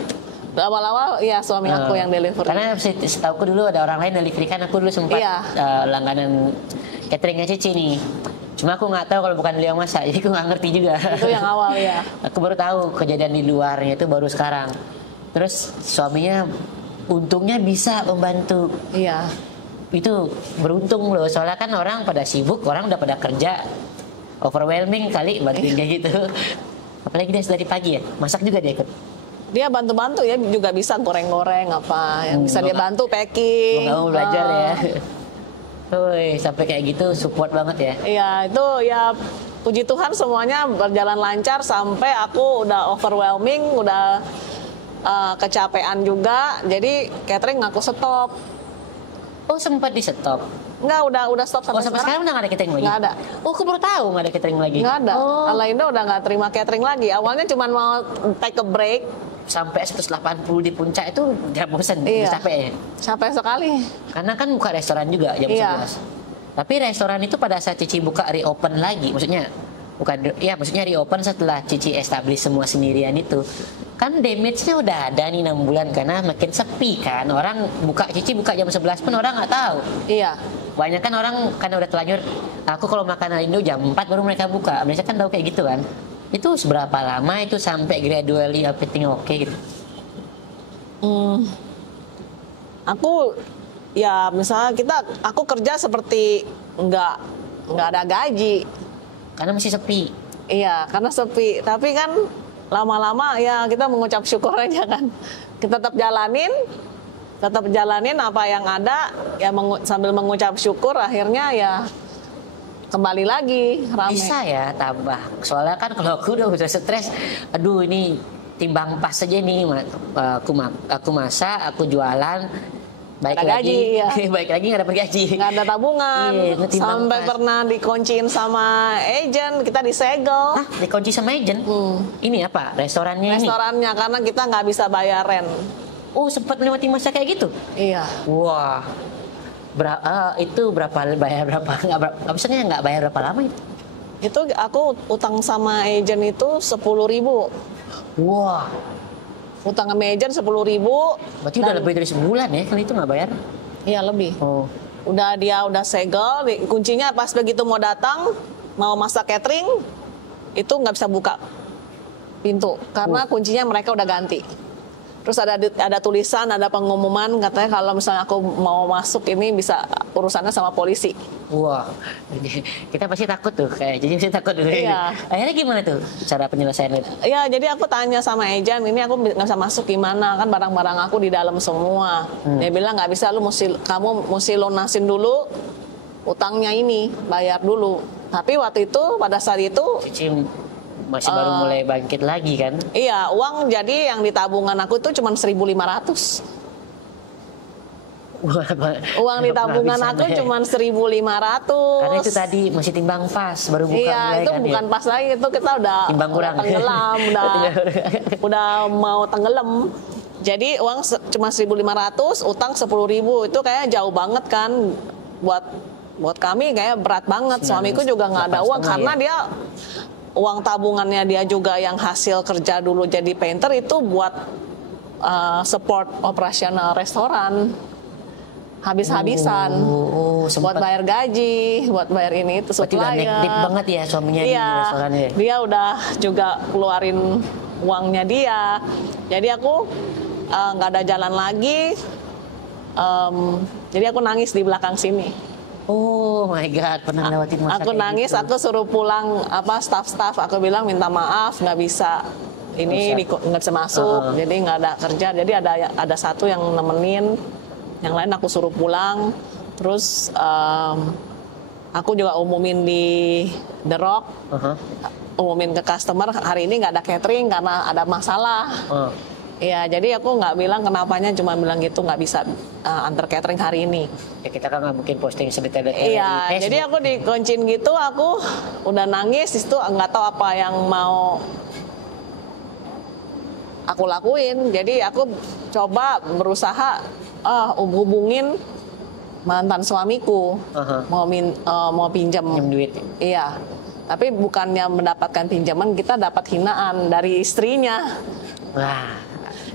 Awal-awal ya suami aku yang delivery. Karena setahuku dulu ada orang lain delivery, kan aku dulu sempat Iya. langganan cateringnya Cici nih. Cuma aku nggak tahu kalau bukan beliau masak, jadi aku nggak ngerti juga. Itu yang awal ya. Aku baru tahu kejadian di luarnya itu baru sekarang. Terus suaminya untungnya bisa membantu. Iya. Itu beruntung loh, soalnya kan orang pada sibuk, orang udah pada kerja, overwhelming kali bantuin kayak gitu. Apalagi dia dari pagi ya, masak juga dia ikut. Dia bantu-bantu ya, juga bisa goreng-goreng apa yang bisa dia bantu, packing. Mau belajar ya. Woi, sampai kayak gitu support banget ya. Iya, itu ya puji Tuhan semuanya berjalan lancar sampai aku udah overwhelming, udah kecapean juga. Jadi catering aku stop. Oh, sempat di stop. Enggak, udah stop sampai Sampai sekarang udah nggak ada catering lagi? Nggak ada. Oh, aku baru tahu nggak ada catering lagi. Nggak ada. Oh. Alaindo udah nggak terima catering lagi. Awalnya cuma mau take a break. Sampai 180 di puncak itu udah bosan, Iya. udah capek ya. Sampai sekali. Karena kan buka restoran juga jam Iya. 11. Tapi restoran itu pada saat Cici buka reopen lagi, maksudnya maksudnya reopen setelah Cici establish semua sendirian itu. Kan damage-nya udah ada nih 6 bulan karena makin sepi kan. Orang Cici buka jam 11 pun orang nggak tahu. Iya. Banyak kan orang karena udah terlanjur, aku kalau makan Indo jam 4 baru mereka buka. Biasanya kan tahu kayak gitu kan. Itu seberapa lama itu sampai gradually everything oke gitu? Aku ya misalnya aku kerja seperti nggak ada gaji. Karena masih sepi. Iya, karena sepi. Tapi kan lama-lama ya kita mengucap syukur aja kan. Kita tetap jalanin apa yang ada ya sambil mengucap syukur, akhirnya ya kembali lagi ramai. Bisa ya tambah. Soalnya kan kalau aku udah stres, aduh ini timbang pas aja nih, aku masak, aku jualan, baik Ada lagi, gaji, ya. baik lagi nggak dapat gaji. Nggak ada tabungan. Iya, ketimbang Sampai pas. pernah dikunciin sama agent, kita disegel. Ah, dikunci sama agent. Ini apa? Restorannya ini. Restorannya karena kita nggak bisa bayar rent. Oh, sempat melewati masa kayak gitu. Iya. Wah. Itu bayar berapa? Maksudnya nggak bayar berapa lama itu? Itu aku utang sama agent itu 10.000. Wah. Utang sama agent 10.000. Berarti udah lebih dari sebulan ya kalau itu nggak bayar? Iya lebih. Oh. Dia udah segel, kuncinya pas begitu mau datang, mau masak catering, itu nggak bisa buka pintu karena kuncinya mereka udah ganti. Terus ada tulisan, ada pengumuman katanya kalau misalnya aku mau masuk ini bisa urusannya sama polisi. Wah, kita pasti takut tuh, kayak jadi pasti takut dulu. Iya. Akhirnya gimana tuh cara penyelesaian itu? Ya, jadi aku tanya sama agent, ini aku nggak bisa masuk gimana, kan barang-barang aku di dalam semua. Dia bilang nggak bisa, kamu mesti lunasin dulu utangnya ini, bayar dulu. Tapi waktu itu, pada saat itu Cici masih baru mulai bangkit lagi kan? iya, uang jadi yang di tabungan aku itu cuma 1.500. Uang di tabungan aku cuma 1.500. Karena itu tadi masih timbang pas, baru buka Iya, mulai itu kan bukan ya? pas lagi, itu kita udah Timbang kurang. tenggelam, udah mau tenggelam. Jadi uang cuma 1.500, utang 10.000, itu kayak jauh banget kan buat kami, kayak berat banget. Suamiku juga nggak ada uang karena dia uang tabungannya dia juga yang hasil kerja dulu jadi painter itu buat support operasional restoran. Habis-habisan buat bayar gaji, buat bayar ini itu Berarti udah supplier. naik dip banget ya suaminya di Iya, restorannya. dia udah juga keluarin uangnya dia. Jadi aku nggak ada jalan lagi. Jadi aku nangis di belakang sini. Oh my god, pernah lewatin masa Aku kayak nangis, gitu. aku suruh pulang staff-staff. Aku bilang minta maaf, nggak bisa. Ini nggak bisa masuk, jadi nggak ada kerja. Jadi ada satu yang nemenin, yang lain aku suruh pulang. Terus aku juga umumin di The Rock, umumin ke customer hari ini nggak ada catering karena ada masalah. Iya, jadi aku nggak bilang kenapanya, cuma bilang gitu nggak bisa antar catering hari ini. Ya kita kan nggak mungkin posting sedetail-detail Iya, di jadi aku dikuncin gitu, aku udah nangis, itu nggak tahu apa yang mau aku lakuin. Jadi aku coba berusaha hubungin mantan suamiku, mau pinjam duit. Iya, tapi bukannya mendapatkan pinjaman, kita dapat hinaan dari istrinya. Wah,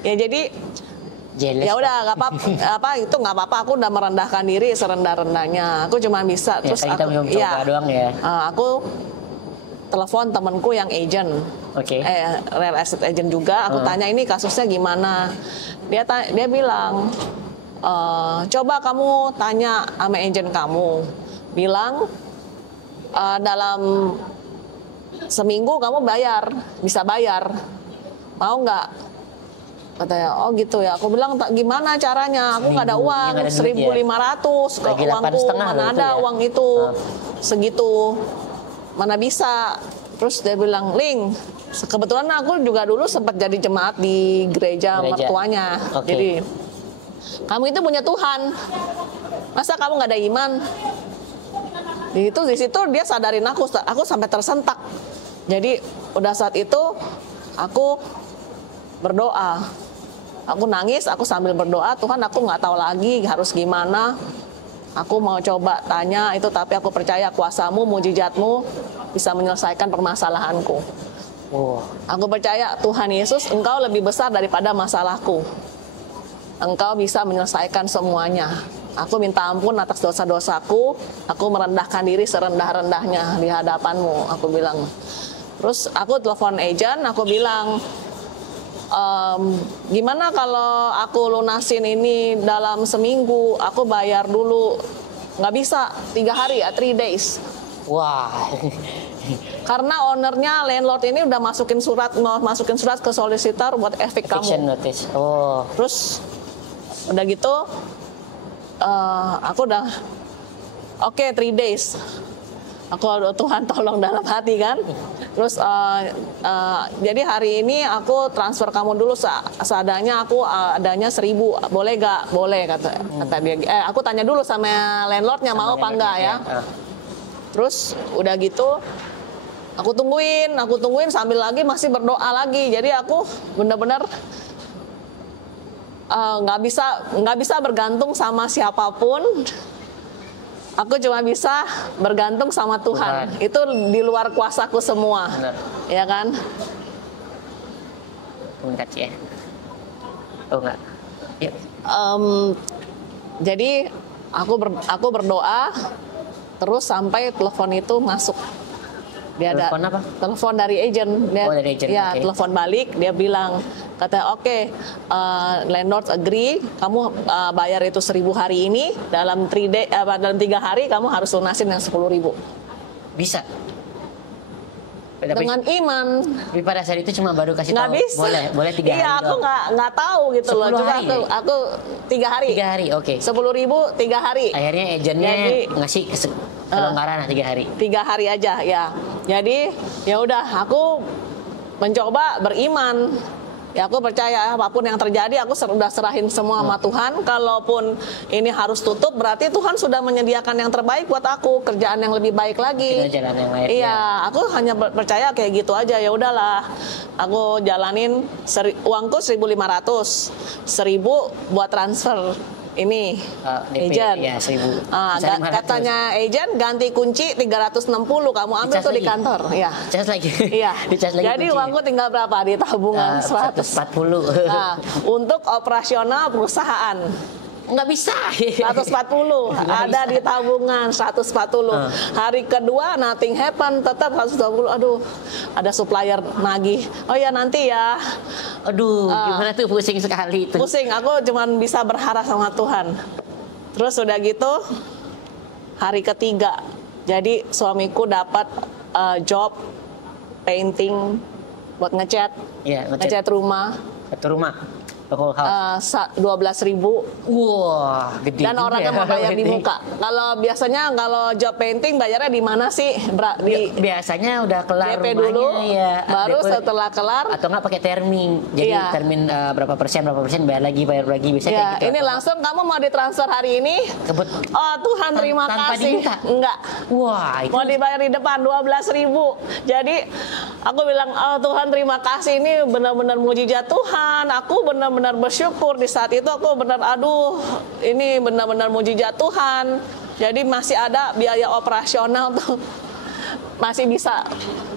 Ya jadi jealous. ya udah nggak apa itu nggak apa-apa, aku udah merendahkan diri serendah-rendahnya, aku cuma bisa. Ya, Terus kan kita aku belum coba doang ya. aku telepon temanku yang agent, Oke. real estate agent juga, aku tanya ini kasusnya gimana. Dia bilang, coba kamu tanya sama agent kamu, bilang dalam seminggu kamu bisa bayar, mau nggak? Katanya, oh gitu ya. Aku bilang, gimana caranya? Aku nggak ada uang, 1.500 ke uangku, mana ada uang itu segitu, mana bisa. Terus dia bilang, Ling, kebetulan aku juga dulu sempat jadi jemaat di gereja mertuanya. Jadi, kamu itu punya Tuhan, masa kamu nggak ada iman? Di situ dia sadarin aku sampai tersentak. Jadi udah saat itu aku berdoa, aku nangis, aku sambil berdoa, Tuhan aku nggak tahu lagi harus gimana. Aku mau coba tanya itu, tapi aku percaya kuasamu, mujizatmu bisa menyelesaikan permasalahanku. Aku percaya Tuhan Yesus, Engkau lebih besar daripada masalahku. Engkau bisa menyelesaikan semuanya. Aku minta ampun atas dosa-dosaku. Aku merendahkan diri serendah-rendahnya di hadapanmu, aku bilang. Terus aku telepon agent, aku bilang, gimana kalau aku lunasin ini dalam seminggu, aku bayar dulu. Nggak bisa, 3 hari ya, 3 days. Wah. Karena ownernya, landlord ini udah masukin surat ke solicitor buat evict kamu. Eviction notice. Terus udah gitu, aku udah oke, 3 days. Aku Tuhan tolong dalam hati kan. Terus jadi hari ini aku transfer kamu dulu seadanya, aku adanya 1.000, boleh gak? Boleh kata dia. Aku tanya dulu sama landlordnya mau apa enggak ya. Terus udah gitu aku tungguin sambil lagi masih berdoa lagi. Jadi aku benar-benar nggak bisa bergantung sama siapapun. Aku cuma bisa bergantung sama Tuhan. Itu di luar kuasaku semua. Benar. Ya kan? Bentar ya. Oh enggak. Yuk. Jadi aku berdoa terus sampai telepon itu masuk. Dia ada telepon apa? Telepon dari agent. Dari agent. Ya, Okay. telepon balik, dia bilang, katanya oke, landlord agree, kamu bayar itu 1.000 hari ini, dalam 3 hari kamu harus lunasin yang 10.000. Bisa. Dengan iman. Tapi pada saat itu cuma baru kasih Nggak tahu. bisa. Boleh 3 hari. Iya, aku nggak tahu gitu loh. 10 Juga hari. aku 3 hari. 3 hari, oke. 10.000 3 hari. Akhirnya agentnya ngasih kelonggaran 3 hari. 3 hari aja ya. Jadi ya udah, aku mencoba beriman. Ya aku percaya apapun yang terjadi aku sudah serahin semua sama Tuhan. Kalaupun ini harus tutup, berarti Tuhan sudah menyediakan yang terbaik buat aku, kerjaan yang lebih baik lagi. Kita jalan yang lain. Iya, aku hanya percaya kayak gitu aja. Ya udahlah, aku jalanin uangku 1.500, 1.000 buat transfer ini DP, agent. ya 1.000. Katanya agent ganti kunci 360, kamu ambil tuh di kantor. Iya. Cas lagi. Iya. Dicas lagi. Jadi kunci. uangku tinggal berapa di tabungan? 140. Untuk operasional perusahaan. Nggak bisa. 140 ada di tabungan 140. Hari kedua nothing happen, tetap 120. Aduh, ada supplier nagih. Oh ya nanti ya. Aduh, gimana tuh, pusing sekali itu. Pusing, aku cuman bisa berharap sama Tuhan. Terus udah gitu hari ketiga. Jadi suamiku dapat job painting buat ngecat. Iya, ngecat rumah. Satu rumah. Whole house. 12.000. Wah, gede Dan juga orangnya ya, mau bayar di ini. muka. Kalau biasanya kalau job painting bayarnya di mana sih? Biasanya udah kelar DP rumahnya dulu, ya. baru DP, setelah kelar. atau nggak pakai termin. Jadi Iya. termin berapa persen bayar lagi biasanya Ya, kayak gitu. ini langsung kamu mau ditransfer hari ini. Oh Tuhan, terima tanpa kasih. dibuka? Enggak. Wah, itu Mau dibayar di depan 12.000. Jadi aku bilang, oh Tuhan terima kasih, ini benar-benar mujizat Tuhan. Aku benar-benar bersyukur di saat itu. Aku aduh, ini benar-benar mujizat Tuhan. Jadi masih ada biaya operasional tuh, masih bisa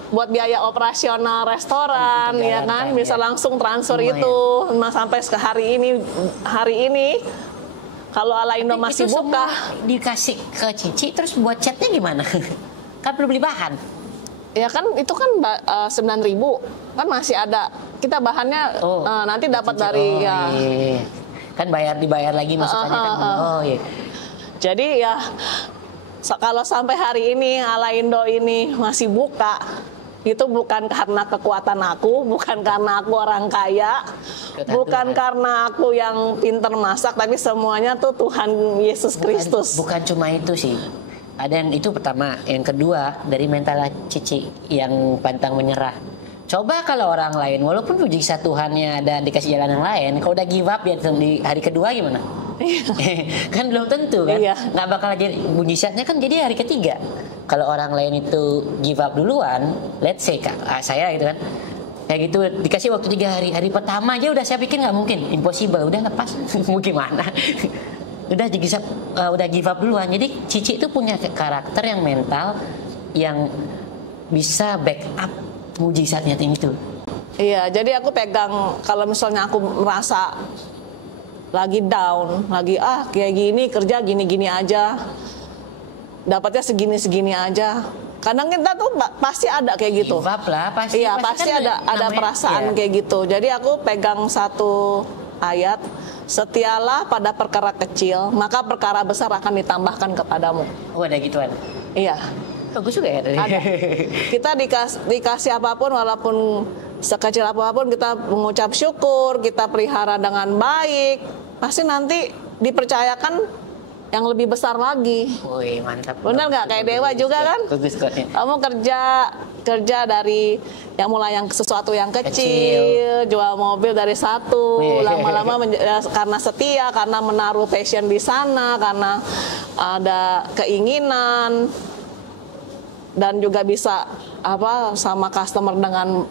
buat biaya operasional restoran, ya kan? Bisa langsung transfer Lumayan. itu. Sampai ke hari ini kalau Alaindo masih itu buka. semua dikasih ke Cici, terus buat catnya gimana? Kan perlu beli bahan. Ya kan itu kan 9.000 kan masih ada. Kita bahannya nanti dapat Cici. dari Oh, ya. iya. Kan dibayar lagi masukannya kan. Oh iya. Jadi ya kalau sampai hari ini Alaindo ini masih buka, itu bukan karena kekuatan aku, bukan karena aku orang kaya, bukan karena aku yang pinter masak, tapi semuanya tuh Tuhan Yesus Kristus. Bukan cuma itu sih. Ada yang itu pertama, yang kedua dari mental Cici yang pantang menyerah. Coba kalau orang lain, walaupun mujizat Tuhannya ada dikasih jalan yang lain, kalau udah give up ya di hari kedua gimana? Kan belum tentu kan? Iya. Nggak bakal jadi mujizatnya kan jadi hari ketiga. Kalau orang lain itu give up duluan, let's say saya gitu kan, kayak gitu dikasih waktu 3 hari, hari pertama aja udah saya pikir nggak mungkin, impossible, udah lepas, mau gimana? Udah give up duluan. Jadi Cici itu punya karakter yang mental yang bisa backup mujizatnya itu. Iya, jadi aku pegang kalau misalnya aku merasa lagi down, lagi kayak gini kerja gini-gini aja, dapatnya segini-segini aja. Kadang kita tuh pasti ada kayak gitu. Give up lah, pasti. Iya, pasti kan ada namanya, perasaan iya. kayak gitu. Jadi aku pegang satu ayat, setialah pada perkara kecil, maka perkara besar akan ditambahkan kepadamu. Oh, ada gituan. Iya. Bagus juga ya tadi. Ada. Kita dikasih apapun, walaupun sekecil apapun, kita mengucap syukur, kita pelihara dengan baik, pasti nanti dipercayakan yang lebih besar lagi. Wih, mantap. Benar nggak? Kayak Dewa juga kan? Bagus kok. Kamu kerja dari yang mulai yang sesuatu yang kecil, jual mobil dari satu, lama-lama karena setia, karena menaruh passion di sana, karena ada keinginan, dan juga bisa sama customer dengan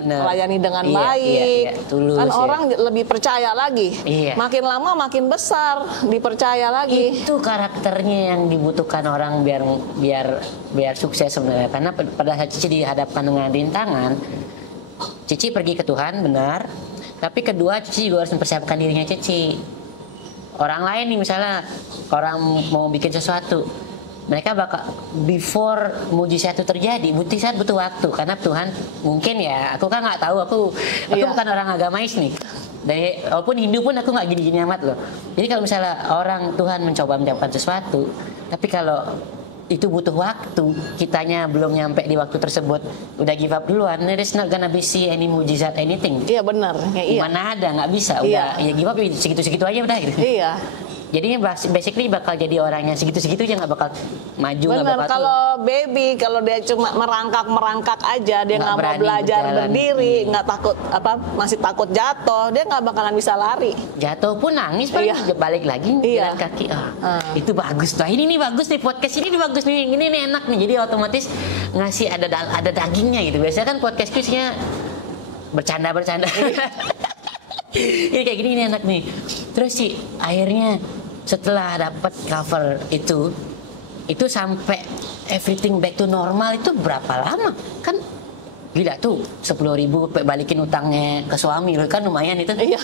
melayani dengan baik. Iya, tulus, kan ya. orang lebih percaya lagi. Iya. Makin lama makin besar dipercaya lagi. Itu karakternya yang dibutuhkan orang biar sukses sebenarnya. Karena pada saat Cici dihadapkan dengan rintangan, Cici pergi ke Tuhan, benar. Tapi kedua, Cici juga harus mempersiapkan dirinya Cici. Orang lain nih misalnya, orang mau bikin sesuatu, mereka bakal before mujizat itu terjadi, butuh waktu. Karena Tuhan mungkin ya, aku kan nggak tahu, aku bukan orang agamais nih. Walaupun Hindu pun aku nggak gini-gini amat loh. Jadi kalau misalnya orang Tuhan mencoba menjawabkan sesuatu, tapi kalau itu butuh waktu, kitanya belum nyampe di waktu tersebut, udah give up duluan, there's not gonna be see any mujizat anything. Iya benar. Ya, iya. Mana ada, nggak bisa. Udah ya give up segitu-segitu aja udah gitu. Iya. Jadinya basically bakal jadi orang yang segitu-segitu aja, nggak bakal maju. Benar, kalau baby, kalau dia cuma merangkak aja, dia nggak mau belajar berdiri, nggak takut masih takut jatuh, dia nggak bakalan bisa lari. Jatuh pun nangis, balik lagi jalan kaki. Itu bagus tuh. Ini nih bagus nih, podcast ini bagus nih, ini nih enak nih. Jadi otomatis ngasih ada dagingnya gitu. Biasanya kan podcast isinya bercanda. Ini kayak gini ini enak nih. Terus sih akhirnya setelah dapat cover itu sampai everything back to normal itu berapa lama? Kan gila tuh, 10.000 balikin utangnya ke suami kan lumayan itu. Iya.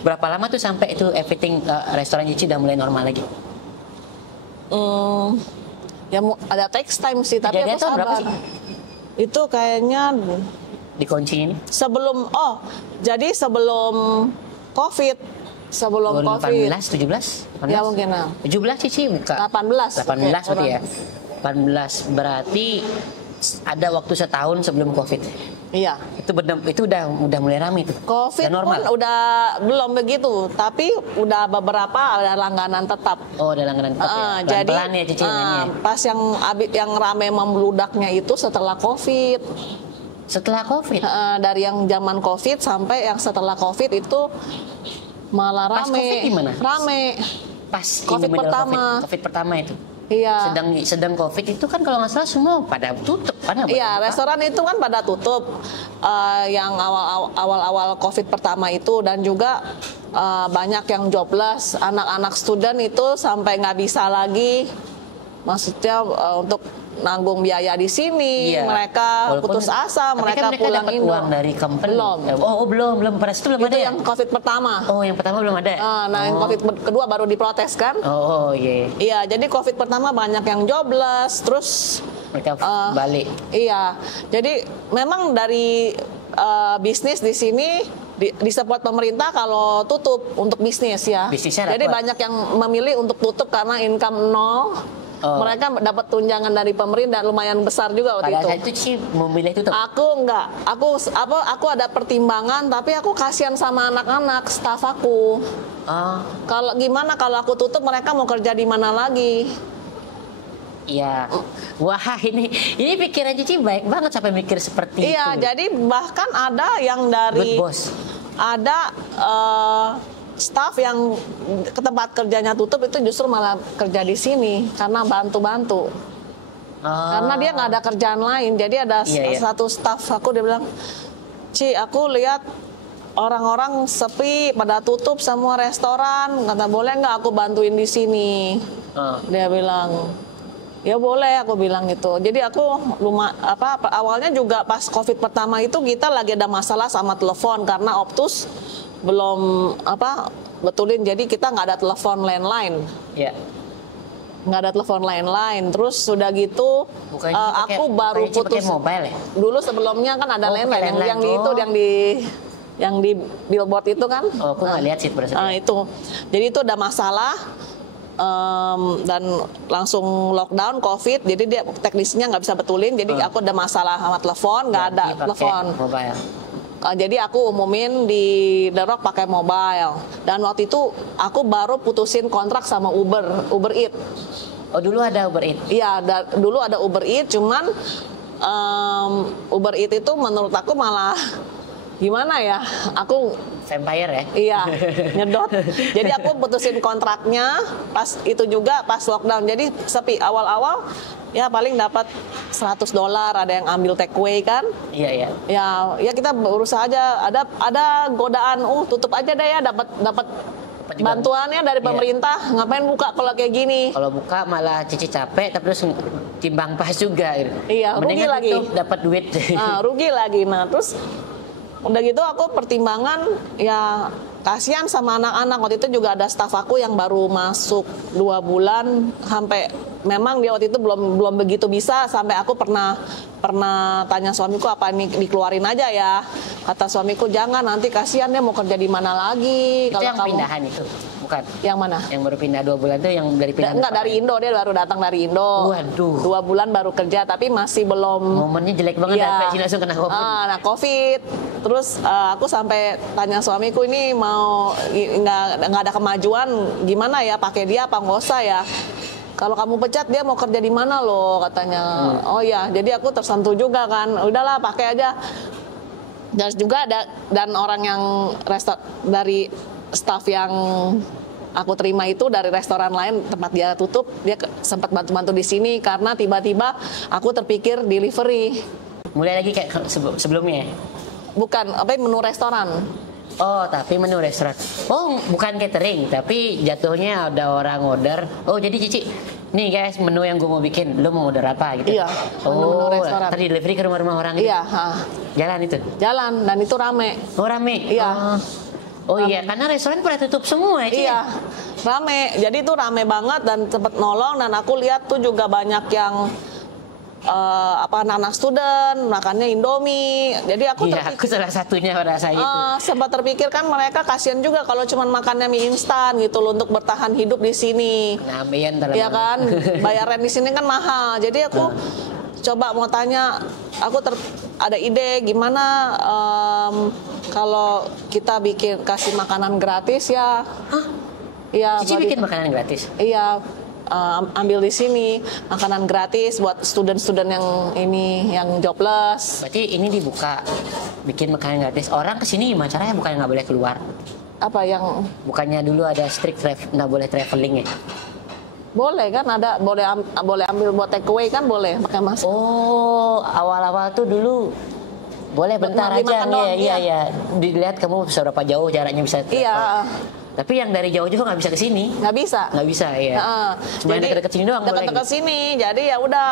Berapa lama tuh sampai itu everything restoran Cici udah mulai normal lagi? Ya ada text time sih, tapi aku tahun berapa sabar. sih? Itu kayaknya Dikunci ini? sebelum COVID. Sebelum 18, COVID. 17? 18? Ya mungkin 17 Cici buka. 18. 18 berarti ya. 18 berarti ada waktu setahun sebelum COVID. Iya. Itu udah mulai ramai itu. COVID pun udah belum begitu, tapi udah beberapa ada langganan tetap. Oh, ada langganan tetap ya. Jadi Pelan-pelan ya cicilannya. pas yang rame membeludaknya itu setelah COVID. Setelah COVID. Dari yang zaman COVID sampai yang setelah COVID itu malah Pas rame. COVID gimana? Rame. Pas COVID pertama. COVID pertama itu. Iya. Sedang COVID itu kan kalau nggak salah semua pada tutup kan? Iya, restoran itu kan pada tutup. Yang awal-awal COVID pertama itu, dan juga banyak yang jobless, anak-anak student itu sampai nggak bisa lagi, maksudnya untuk nanggung biaya di sini. Iya. Mereka putus asa, mereka pulang dapat Indo. Uang dari company. Belum. Belum. Pada itu belum ada. Itu yang COVID pertama. Oh, yang pertama belum ada. Yang COVID kedua baru diprotes kan? Iya. Iya, jadi COVID pertama banyak yang jobless, terus mereka balik. Iya, jadi memang dari bisnis di sini disupport pemerintah kalau tutup untuk bisnis ya. Jadi banyak yang memilih untuk tutup karena income nol. Mereka dapat tunjangan dari pemerintah lumayan besar juga waktu itu. Pada saat itu sih memilih tutup. Aku enggak. Aku ada pertimbangan, tapi aku kasihan sama anak-anak staf aku. Kalau gimana kalau aku tutup, mereka mau kerja di mana lagi? Iya. Wah, ini pikiran Cici baik banget sampai mikir seperti itu. Iya, jadi bahkan ada yang dari Good boss. Ada staf yang ke tempat kerjanya tutup itu justru malah kerja di sini karena bantu-bantu. Karena dia nggak ada kerjaan lain. Jadi ada satu staf aku, dia bilang, "Ci, aku lihat orang-orang sepi, pada tutup semua restoran. Kata, boleh nggak aku bantuin di sini?" Dia bilang, "Ya boleh," aku bilang gitu. Jadi aku awalnya juga pas COVID pertama itu kita lagi ada masalah sama telepon karena Optus belum betulin, jadi kita nggak ada telepon landline. Iya. Nggak ada telepon landline. Terus sudah gitu aku baru putus. Mobile ya? Dulu sebelumnya kan ada landline yang di billboard itu kan. Aku nggak lihat sih pada saat itu. Jadi itu ada masalah. Dan langsung lockdown COVID, jadi dia teknisnya nggak bisa betulin, jadi aku ada masalah sama telepon, nggak ada telepon. Jadi aku umumin di The Rock pakai mobile, dan waktu itu aku baru putusin kontrak sama Uber Eats. Oh, dulu ada Uber Eats? Iya, dulu ada Uber Eats, cuman Uber Eats itu menurut aku malah gimana ya, aku vampire ya? Iya, nyedot. Jadi aku putusin kontraknya pas itu juga pas lockdown. Jadi sepi awal-awal ya paling dapat $100, ada yang ambil take away kan? Iya. Ya kita berusaha aja, ada godaan tutup aja deh ya, dapat bantuannya dari pemerintah. Ngapain buka kalau kayak gini? Kalau buka malah Cici capek, tapi terus timbang pas juga gitu. Iya, rugi lagi. Dapat duit. Rugi lagi. Nah, terus udah gitu aku pertimbangan ya kasihan sama anak-anak. Waktu itu juga ada staf aku yang baru masuk 2 bulan, sampai memang dia waktu itu belum begitu bisa, sampai aku pernah tanya suamiku, apa ini dikeluarin aja ya. Kata suamiku, jangan, nanti kasihan dia mau kerja di mana lagi. Itu yang pindahan itu? Bukan? Yang mana? Yang baru pindah 2 bulan itu yang dari pindah? Enggak, dari Indo, dia baru datang dari Indo. Waduh. 2 bulan baru kerja, tapi masih belum. Momennya jelek banget, ya. Langsung kena COVID. Nah, COVID. Terus aku sampai tanya suamiku, ini mau nggak ada kemajuan, gimana ya, pakai dia apa nggak usah ya? Kalau kamu pecat dia mau kerja di mana loh, katanya. Oh ya, jadi aku tersentuh juga kan. Udahlah, pakai aja. Dan juga ada orang yang dari staff yang aku terima itu dari restoran lain tempat dia tutup, dia sempat bantu-bantu di sini karena tiba-tiba aku terpikir delivery. Mulai lagi kayak sebelumnya? Bukan, menu restoran. Oh, tapi menu restoran. Oh, bukan catering, tapi jatuhnya ada orang order. Oh, jadi Cici, nih guys, menu yang gue mau bikin, lo mau order apa gitu? Iya, menu restoran. Tadi delivery ke rumah-rumah orang gitu? Iya. Jalan itu? Jalan, dan itu rame. Oh, rame? Iya. Oh iya, karena restoran pada tutup semua ya, Ci? Iya, rame. Jadi itu rame banget dan cepet nolong, dan aku lihat tuh juga banyak yang anak-anak student makannya Indomie. Jadi aku aku salah satunya rasa itu. Sempat terpikir kan mereka kasihan juga kalau cuma makannya mie instan gitu loh untuk bertahan hidup di sini. Iya kan, bayar rent di sini kan mahal. Jadi aku coba mau tanya, aku ada ide gimana kalau kita kasih makanan gratis ya. Hah? Iya, Cici bikin makanan gratis? Iya, ambil di sini makanan gratis buat student-student yang jobless. Berarti ini dibuka, bikin makanan gratis. Orang kesini gimana caranya? Bukannya nggak boleh keluar? Apa yang? Bukannya dulu ada strict nggak boleh traveling ya? Boleh kan, ada boleh ambil buat take away kan, boleh pakai masker. Oh, awal-awal tuh dulu boleh bentar aja. Iya. Dilihat kamu seberapa jauh jaraknya bisa. Iya. Tapi yang dari jauh-jauh nggak bisa ke sini. Nggak bisa ya. Cuma jadi dekat-dekat sini doang. Dekat-dekat sini. Jadi ya udah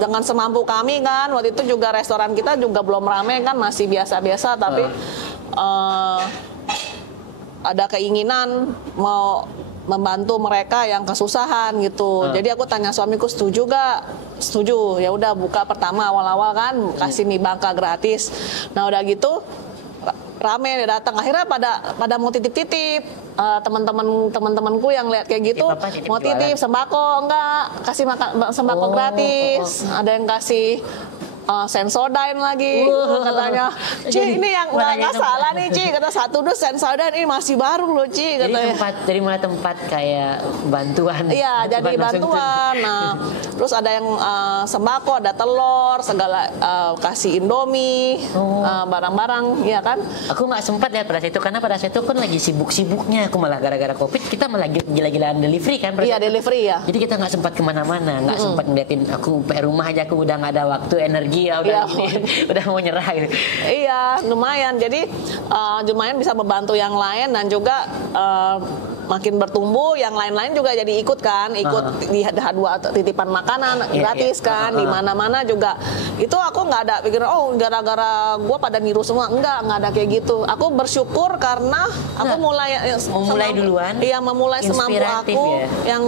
dengan semampu kami kan. Waktu itu juga restoran kita juga belum rame kan, masih biasa-biasa. Tapi ada keinginan mau membantu mereka yang kesusahan gitu. Jadi aku tanya suamiku, setuju gak? Setuju. Ya udah buka pertama awal-awal kan kasih mie bangka gratis. Nah udah gitu rame datang, akhirnya pada mau titip-titip. Teman-temanku yang lihat kayak gitu mau titip sembako, enggak kasih makan sembako gratis. Ada yang kasih Sensodyne lagi, katanya. Ci, ini yang nggak salah nih, Ci. Kata satu dus Sensodyne ini masih baru loh, Ci. Katanya. Jadi mulai tempat kayak bantuan. Iya, jadi bantuan. Nah, terus ada yang sembako, ada telur, segala kasih Indomie, barang-barang, ya kan? Aku nggak sempat lihat pada saat itu karena pada saat itu kan lagi sibuk-sibuknya. Aku malah gara-gara COVID kita malah gila-gilaan delivery kan. Iya, delivery ya. Jadi kita nggak sempat kemana-mana, nggak sempat ngeliatin. Aku rumah aja aku udah nggak ada waktu, energi. Ya udah udah mau nyerah gitu. Iya, lumayan. Jadi lumayan bisa membantu yang lain dan juga makin bertumbuh, yang lain-lain juga jadi ikut kan, di dua titipan makanan gratis kan, di mana-mana juga. Itu aku nggak ada pikiran, oh gara-gara gue pada niru semua, nggak ada kayak gitu. Aku bersyukur karena aku memulai duluan. Iya, memulai semampu aku ya.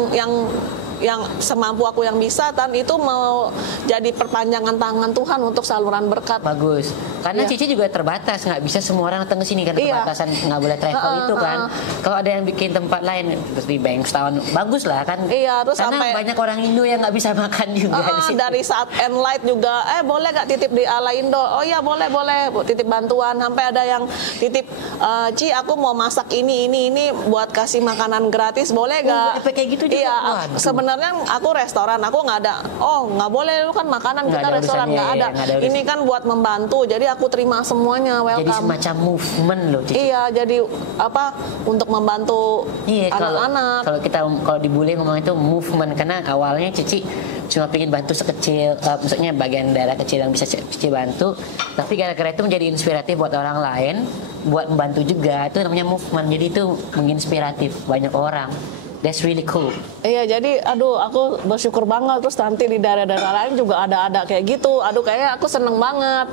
yang semampu aku yang bisa, dan itu mau jadi perpanjangan tangan Tuhan untuk saluran berkat. Bagus. Karena Cici juga terbatas, nggak bisa semua orang datang ke sini karena terbatasan nggak boleh travel itu kan. Kalau ada yang bikin tempat lain seperti Bank setahun, bagus lah kan. Iya, terus karena sampai banyak orang Indo yang nggak bisa makan juga di situ. Dari saat Enlight juga, boleh nggak titip di Ala Indo? Oh iya boleh titip bantuan. Sampai ada yang titip, Ci aku mau masak ini buat kasih makanan gratis, boleh nggak? Kayak gitu juga. Iya, sebenarnya aku restoran, aku nggak ada. Oh nggak boleh, lu kan makanan, kita restoran nggak ada. Ini kan buat membantu, jadi aku terima semuanya, welcome. Jadi semacam movement loh, Cici. Iya, jadi untuk membantu anak-anak. Kalau di bule ngomong itu movement, karena awalnya Cici cuma pengen bantu sekecil, maksudnya bagian daerah kecil yang bisa Cici bantu, tapi gara-gara itu menjadi inspiratif buat orang lain, buat membantu juga, itu namanya movement. Jadi itu menginspiratif banyak orang. That's really cool. Iya, jadi aku bersyukur banget. Terus nanti di daerah-daerah lain juga ada kayak gitu. Kayak aku seneng banget.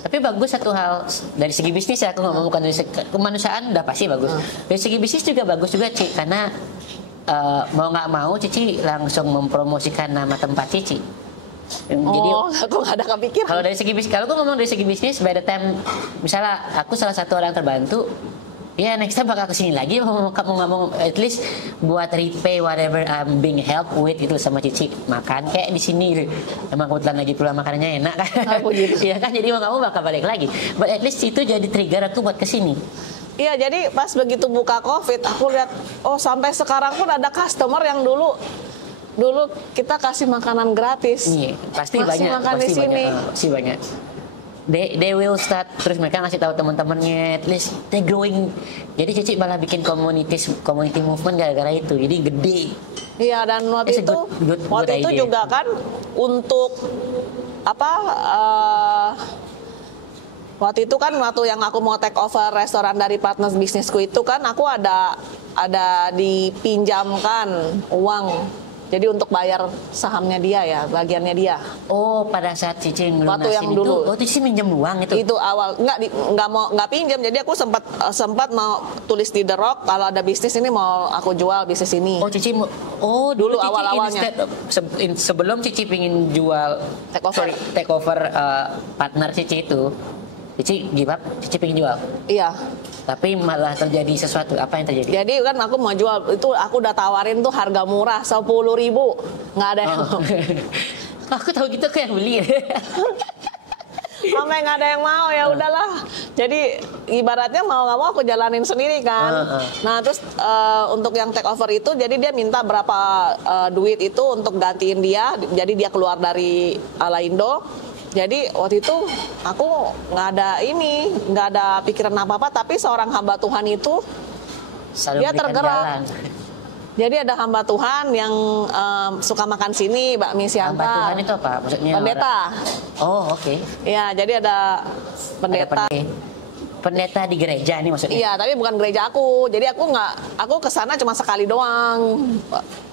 Tapi bagus satu hal dari segi bisnis ya, aku ngomong bukan dari segi kemanusiaan, udah pasti bagus. Dari segi bisnis juga bagus juga, Ci, karena mau nggak mau Cici langsung mempromosikan nama tempat Cici. Jadi aku nggak ada kepikiran. Kalau dari segi bisnis, kalau aku ngomong dari segi bisnis, by the time misalnya aku salah satu orang terbantu, ya next time bakal kesini lagi, mau nggak mau at least buat repay whatever I'm being helped with itu sama Cici, makan kayak di sini gitu. Emang kebetulan lagi pula makanannya enak kan. Iya kan, jadi mau nggak mau bakal balik lagi. But at least itu jadi trigger aku buat kesini. Iya, jadi pas begitu buka COVID, aku lihat, sampai sekarang pun ada customer yang dulu kita kasih makanan gratis. Iya, pasti banyak. Pasti banyak. They will start, terus mereka ngasih tahu teman-temannya, at least they growing. Jadi Cici malah bikin community movement gara-gara itu, jadi gede. Iya, dan waktu itu juga kan untuk waktu itu kan waktu yang aku mau take over restoran dari partners bisnisku itu kan aku ada dipinjamkan uang. Jadi untuk bayar sahamnya dia ya, bagiannya dia. Oh, pada saat Cici ngelunasin itu, Cici minjem uang itu? Itu awal, nggak pinjam. Jadi aku sempat mau tulis di The Rock, kalau ada bisnis ini mau aku jual bisnis ini. Oh, Cici dulu awal-awalnya. Sebelum Cici pingin jual, take over partner Cici itu, Cici give up, Cici pengen jual? Iya. Tapi malah terjadi sesuatu, apa yang terjadi? Jadi kan aku mau jual, itu aku udah tawarin tuh harga murah, 10.000. Nggak ada yang mau. Aku tahu gitu, aku yang beli. sampai nggak ada yang mau, ya udahlah. Jadi ibaratnya mau nggak mau aku jalanin sendiri kan. Nah terus untuk yang take over itu, jadi dia minta berapa duit itu untuk gantiin dia. Jadi dia keluar dari Alaindo. Jadi waktu itu aku nggak ada pikiran apa-apa, tapi seorang hamba Tuhan itu Selalu dia berikan tergerak. jalan. Jadi ada hamba Tuhan yang suka makan sini, bakmi Hamba siantar. Tuhan itu apa? Maksudnya Pendeta. Oh, oke. Ya, jadi ada pendeta. Pendeta di gereja nih maksudnya. Iya, tapi bukan gereja aku. Jadi aku kesana cuma sekali doang.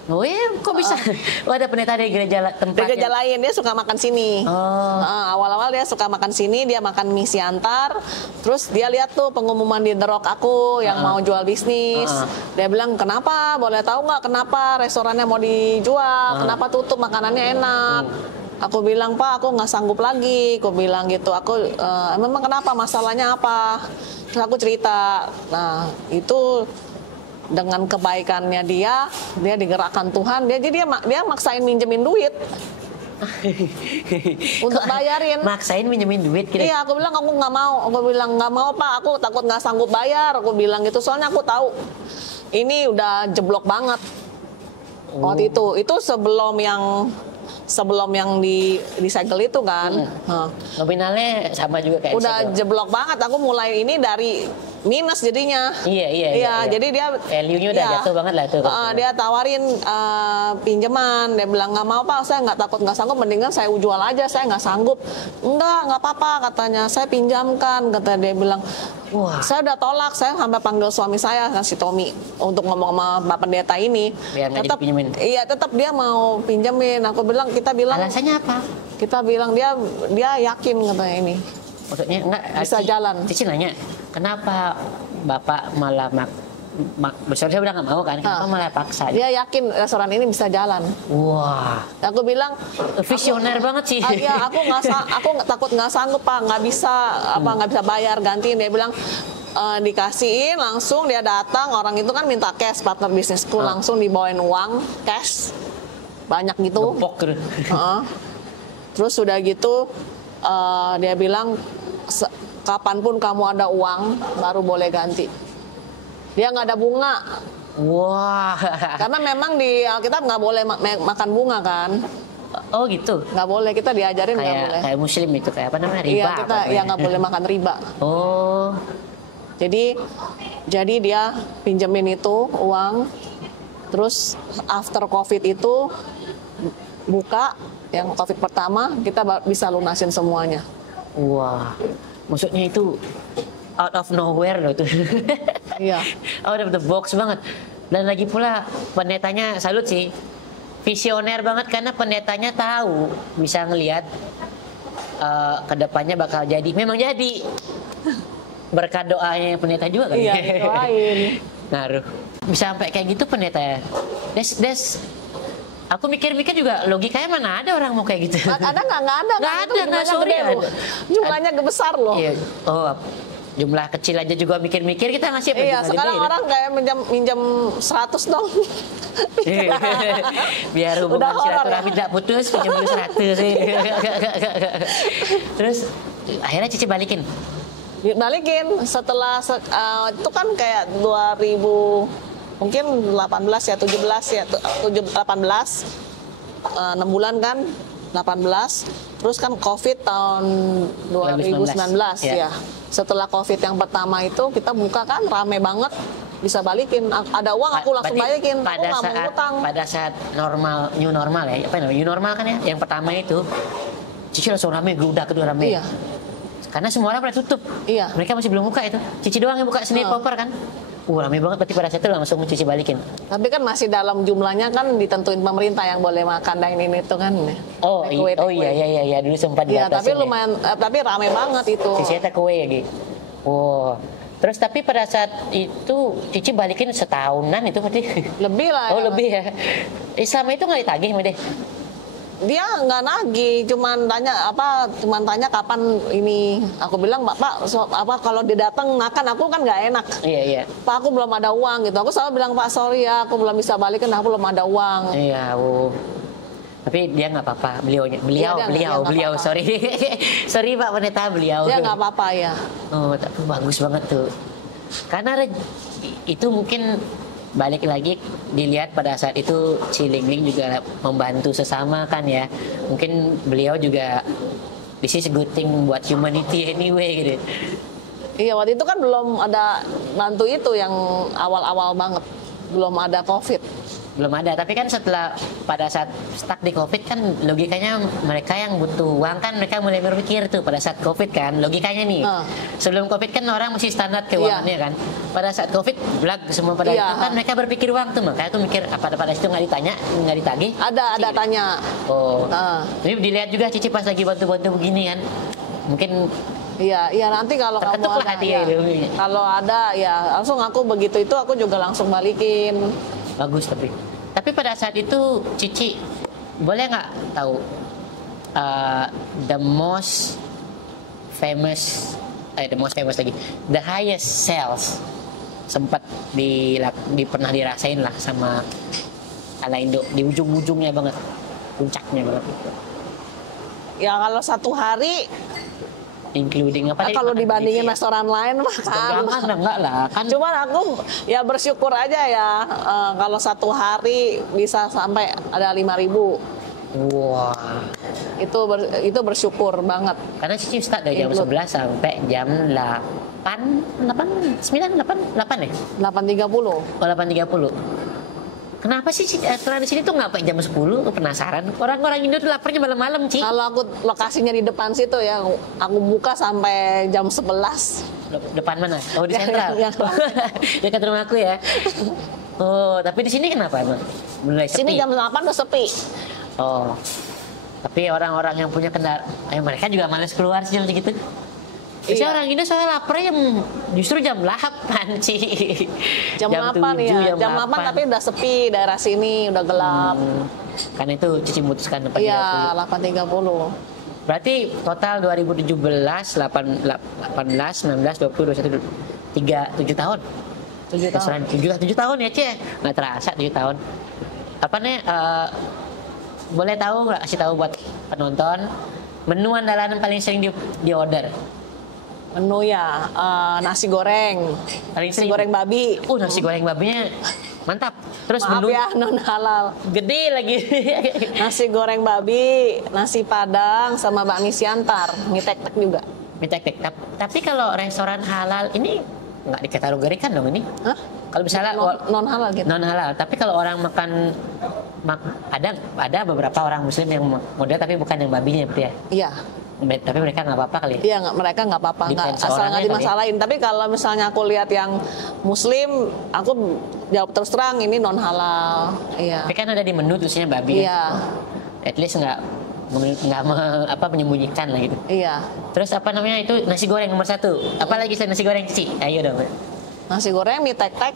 Oh iya, kok bisa? Oh, ada pendeta di gereja Di tempat gereja lain dia suka makan sini. Oh. Awal-awal dia suka makan sini, dia makan mie siantar. Terus dia lihat tuh pengumuman di The Rock aku yang mau jual bisnis. Dia bilang, kenapa? Boleh tahu nggak kenapa restorannya mau dijual? Kenapa tutup? Makanannya enak. Aku bilang, Pak, aku nggak sanggup lagi. Aku bilang gitu. Aku memang kenapa? Masalahnya apa? Terus aku cerita. Nah itu dengan kebaikannya dia digerakkan Tuhan. Dia maksain minjemin duit untuk bayarin. Maksain minjemin duit gitu. Iya, aku bilang aku nggak mau. Aku bilang nggak mau, Pak. Aku takut nggak sanggup bayar. Aku bilang gitu. Soalnya aku tahu ini udah jeblok banget. Waktu itu sebelum yang disegel itu kan. Nominalnya sama juga kayak Udah disegel. jeblok banget. Aku mulai ini dari minus jadinya. Iya. Jadi dia value-nya udah jatuh banget lah tuh. Dia tawarin pinjaman. Dia bilang nggak mau, Pak, saya nggak takut nggak sanggup. Mendingan saya jual aja, saya nggak sanggup. Nggak apa-apa katanya. Saya pinjamkan, kata dia bilang. Wah. Saya udah tolak, saya sampai panggil suami saya, si Tommy, untuk ngomong sama Pak Pendeta ini. Biar nggak Tetap, dipinjemin. iya, tetap dia mau pinjemin. Kita bilang. Alasannya apa? Kita bilang dia yakin katanya ini. Maksudnya enggak Bisa jalan. Cici nanya, kenapa Bapak malah besar-besar udah nggak mau kan? Kenapa malah paksa? Dia yakin restoran ini bisa jalan. Wah. Aku bilang Visioner banget sih. Iya, aku takut nggak sanggup, Pak, nggak bisa bayar gantiin. Dia bilang dikasihin langsung, dia datang, orang itu kan minta cash, partner bisnisku, langsung dibawain uang cash banyak gitu. Gepok gitu. Terus sudah gitu dia bilang kapanpun kamu ada uang baru boleh ganti. Dia nggak ada bunga. Wah. Karena memang di Alkitab nggak boleh makan bunga kan. Oh gitu. Nggak boleh, kita diajarin nggak boleh. Kayak muslim itu kayak apa namanya, riba. Iya, kita nggak boleh makan riba. Oh. Jadi dia pinjemin itu uang, terus after COVID itu buka yang COVID pertama, kita bisa lunasin semuanya. Wah, maksudnya itu out of nowhere loh tuh. Iya. Out of the box banget. Dan lagi pula pendetanya salut sih. Visioner banget karena pendetanya tahu, bisa ngelihat kedepannya bakal jadi. Memang jadi. Berkat doanya pendeta juga kan? Iya, doain. Ngaruh. Bisa sampai kayak gitu pendeta ya. Aku mikir-mikir juga logikanya mana ada orang mau kayak gitu. Ada nggak? Nggak ada. Nggak ada, nggak, sorry. Jumlahnya besar loh. Iya. Oh, jumlah kecil aja juga mikir-mikir kita ngasih apa? Iya, sekarang gede, orang kayak minjam 100 dong. Biar hubungan silaturahmi tidak putus, pinjam dulu 100. Terus akhirnya Cici balikin. Setelah itu kan kayak 2000 mungkin 18 ya 17 ya 18 6 bulan kan 18, terus kan COVID tahun 2019 ya. Setelah COVID yang pertama itu kita buka kan rame banget, bisa balikin, ada uang aku langsung balikin. Pada saat new normal ya, apa namanya, new normal kan ya, yang pertama itu Cici langsung rame, geludak itu rame. Iya. Karena semua orang pada tutup. Iya. Mereka masih belum buka itu. Cici doang yang buka sendiri popper kan. Rame banget, berarti pada saat itu langsung Cici balikin. Tapi kan masih dalam jumlahnya kan ditentuin pemerintah yang boleh makan dine-in itu kan. Iya, dulu sempat Iya, tapi lumayan, tapi rame banget itu. Cici take away ya gitu. Oh. Terus tapi pada saat itu Cici balikin setahunan itu berarti. Lebih lah. Oh, lebih ya. Selama itu nggak ditagih sama deh. Dia nggak nagih, cuman tanya kapan ini. Aku bilang, Pak, kalau dia datang makan aku kan nggak enak. Iya. Pak, aku belum ada uang gitu. Aku selalu bilang, Pak, sorry ya, aku belum bisa balikin, aku belum ada uang. Iya, Tapi dia nggak apa-apa, beliau, dia nggak apa-apa. sorry, sorry Pak Pendeta, beliau. Dia nggak apa-apa ya. Oh, tapi bagus banget tuh. Karena itu mungkin balik lagi dilihat pada saat itu si Ling Ling juga membantu sesama kan ya. Mungkin beliau juga this is a good thing buat humanity anyway gitu. Iya, waktu itu kan belum ada bantu itu yang awal-awal banget. Belum ada COVID. Belum ada, tapi kan setelah pada saat stuck di COVID kan logikanya mereka yang butuh uang kan mereka mulai berpikir tuh pada saat COVID kan logikanya nih. Sebelum COVID kan orang masih standar keuangannya kan. Pada saat COVID blag semua pada itu kan mereka berpikir uang tuh, makanya tuh mikir apa pada situ nggak ditanya, nggak ditagih. Ada tanya. Oh. Ini dilihat juga Cici pas lagi bantu-bantu begini kan. Mungkin Iya nanti kalau kamu ada ya, kalau ada ya langsung aku begitu itu aku juga langsung balikin. Bagus tapi pada saat itu Cici boleh nggak tahu the most famous lagi, the highest sales sempat pernah dirasain lah sama ala Indo di ujung-ujungnya banget, puncaknya banget. Ya kalau satu hari including apa? Kalau dibandingin restoran lain mah kan enggak lah kan. Cuman aku ya bersyukur aja ya kalau satu hari bisa sampai ada 5.000. Wah. Itu bersyukur banget. Karena Cici start dari jam 11 sampai jam 8 ya? 8.30. Oh, 8.30. Kenapa sih setelah di sini tuh nggak sampai jam 10? Penasaran. Orang-orang Indo tuh laparnya malam-malam, Ci. Kalau aku lokasinya di depan situ ya, aku buka sampai jam 11. Depan mana? Oh, di sentral. Dekat rumah aku ya. Oh, tapi di sini kenapa emang? Mulai sepi. Sini jam 8 udah sepi. Oh. Tapi orang-orang yang punya kendaraan, mereka juga malas keluar sih jam segitu. Biasanya orang Indo soalnya lapar justru jam 8 Ci. Jam 8 ya, jam 8 tapi udah sepi daerah sini, udah gelap. Karena itu Cici memutuskan 8.30. Iya, 8.30. Berarti total 2017, 18, 19, 20, 21, 7 tahun. 7 tahun. 7 tahun ya, Ci. Nggak terasa 7 tahun. Apa nih, boleh tahu nggak, kasih tahu buat penonton, menu andalan paling sering di order? Menu ya nasi goreng, nasi goreng babi. Nasi goreng babinya mantap. Terus maaf menu ya non halal. Gede lagi. Nasi goreng babi, nasi padang sama bakmi siantar, mie tek-tek juga. Mie tek-tek. Tapi kalau restoran halal ini nggak dikategorikan dong ini? Hah? Kalau misalnya non halal gitu. Non halal. Tapi kalau orang makan ada beberapa orang Muslim yang model tapi bukan yang babinya ya. Iya. Tapi mereka nggak apa-apa kali. Iya, mereka nggak apa-apa, asal nggak dimasalahin. Tapi kalau misalnya aku lihat yang Muslim, aku jawab terus terang ini non halal. Iya. Tapi kan ada di menu tulisnya babi. Iya. At least nggak menyembunyikan lah gitu. Iya. Terus apa namanya itu nasi goreng nomor 1. Apalagi selain nasi goreng Cici? Ayo dong. Nasi goreng, mie tek-tek.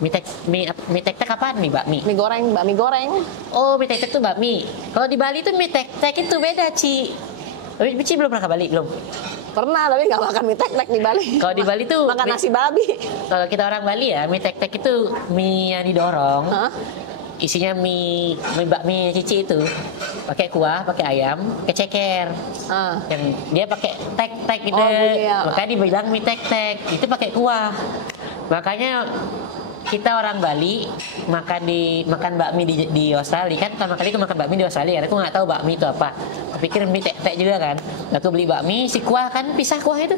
Mie tek-tek apaan? Mie bakmi? Mie goreng, bakmi goreng. Oh, mie tek-tek tuh bakmi. Kalau di Bali tuh mie tek-tek itu beda, Ci. Tapi Cici belum pernah ke Bali, belum? Pernah, tapi nggak makan mie tek-tek di Bali. Kalau di Bali tuh makan nasi babi. Kalau kita orang Bali ya, mie tek-tek itu mie yang didorong. Isinya mie bakmi Cici itu pakai kuah, pakai ayam, pakai ceker. Yang dia pakai tek-tek gitu. Makanya dibilang mie tek-tek. Itu pakai kuah. Makanya kita orang Bali makan bakmi di Australia kan, pertama kali aku makan bakmi di Australia karena aku nggak tahu bakmi itu apa. Aku pikir mie tek-tek juga kan. Aku beli bakmi si kuah kan pisah kuah itu.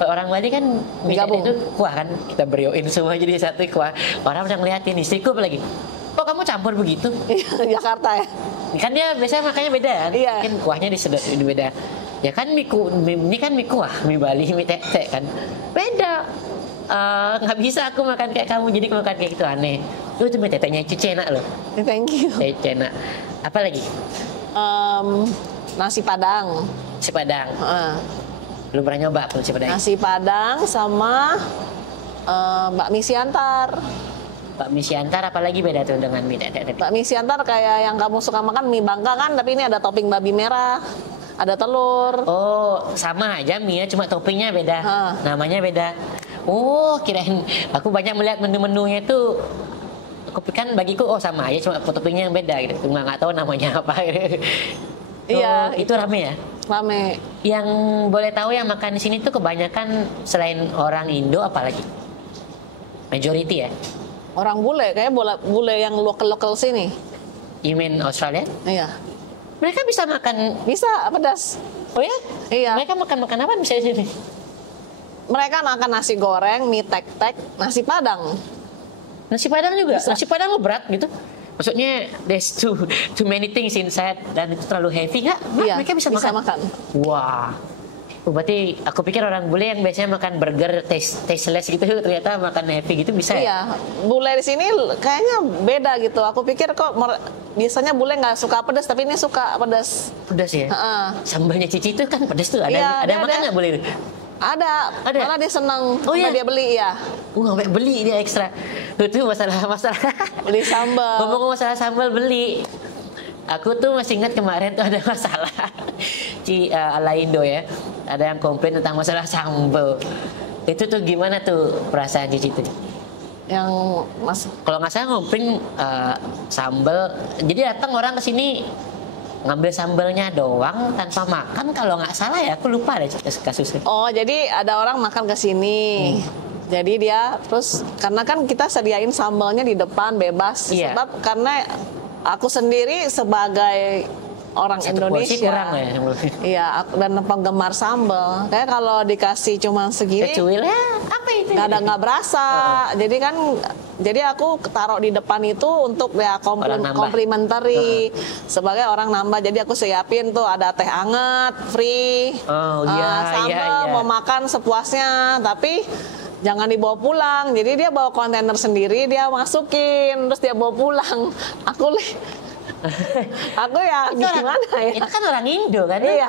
Kalau orang Bali kan mie tek-tek itu kuah kan, kita berioin semua jadi satu kuah. Orang udah ngeliatin istriku apalagi. Kok kamu campur begitu? Jakarta ya. Kan dia biasanya makanya beda kan. Iya. Mungkin kuahnya di beda. Ya kan ini kan mie kuah, mie Bali mie tek-tek kan. Beda. Nggak bisa aku makan kayak kamu, jadi aku makan kayak gitu aneh. Itu mie tek-teknya Cici enak loh. Thank you. Cici enak. Apa lagi? Nasi padang. Nasi padang. Belum pernah nyoba nasi padang. Nasi padang sama bakmi siantar. Bakmi siantar apalagi beda tuh dengan mie tek-tek? Bakmi siantar kayak yang kamu suka makan mie Bangka kan, tapi ini ada topping babi merah. Ada telur. Oh, sama aja mie, cuma toppingnya beda. Namanya beda. Oh, kirain aku banyak melihat menu-menunya itu Aku pikir kan bagiku oh sama aja, cuma foto toppingnya yang beda gitu. Nggak tahu namanya apa. Gitu. Iya, itu rame ya. rame. Yang boleh tahu yang makan di sini tuh kebanyakan selain orang Indo apalagi? Majority ya. Orang bule, kayak bule yang lokal sini. You mean Australia? Iya. Mereka bisa makan. Bisa pedas. Oh ya? Iya. Mereka makan apa bisa di sini? Mereka makan nasi goreng, mie tek-tek, nasi padang. Nasi padang juga. Bisa. Nasi padang berat gitu. Maksudnya there's too many things inside dan itu terlalu heavy nggak? Iya, Mereka bisa makan. Wah. Berarti aku pikir orang bule yang biasanya makan burger tasteless gitu ternyata makan heavy gitu bisa ya? Iya, bule di sini kayaknya beda gitu. Aku pikir kok biasanya bule nggak suka pedas, tapi ini suka pedas. Pedas ya? Heeh. Sambalnya Cici itu kan pedas tuh. Ada Iya, ada yang makan nggak bule? Ada. Malah dia senang. Oh, iya? Dia beli ya. Sampai beli dia ekstra. Itu masalah. Beli sambal. Ngomong masalah sambal beli. Aku tuh masih ingat kemarin tuh ada masalah ala Indo ya. Ada yang komplain tentang masalah sambal. Itu tuh gimana tuh perasaan Cici tuh? Yang Kalau nggak salah komplain sambal. Jadi datang orang ke sini ngambil sambalnya doang tanpa makan, kalau nggak salah ya, aku lupa deh kasusnya. Oh, jadi ada orang makan ke sini. Jadi dia terus karena kan kita sediain sambalnya di depan bebas. Iya. Sebab karena aku sendiri sebagai orang Satu porsi Indonesia. kurang ya. Iya, dan penggemar sambal. Kayak kalau dikasih cuma segini Kecuil ya, apa itu? nggak berasa. Jadi aku taruh di depan itu untuk ya Orang nambah. complimentary sebagai orang nambah. Jadi aku siapin tuh ada teh anget free. Oh, iya, sambal iya. mau makan sepuasnya, tapi jangan dibawa pulang. Jadi dia bawa kontainer sendiri, dia masukin, terus dia bawa pulang. Aku ya gimana ya? Itu kan orang Indo kan? Iya.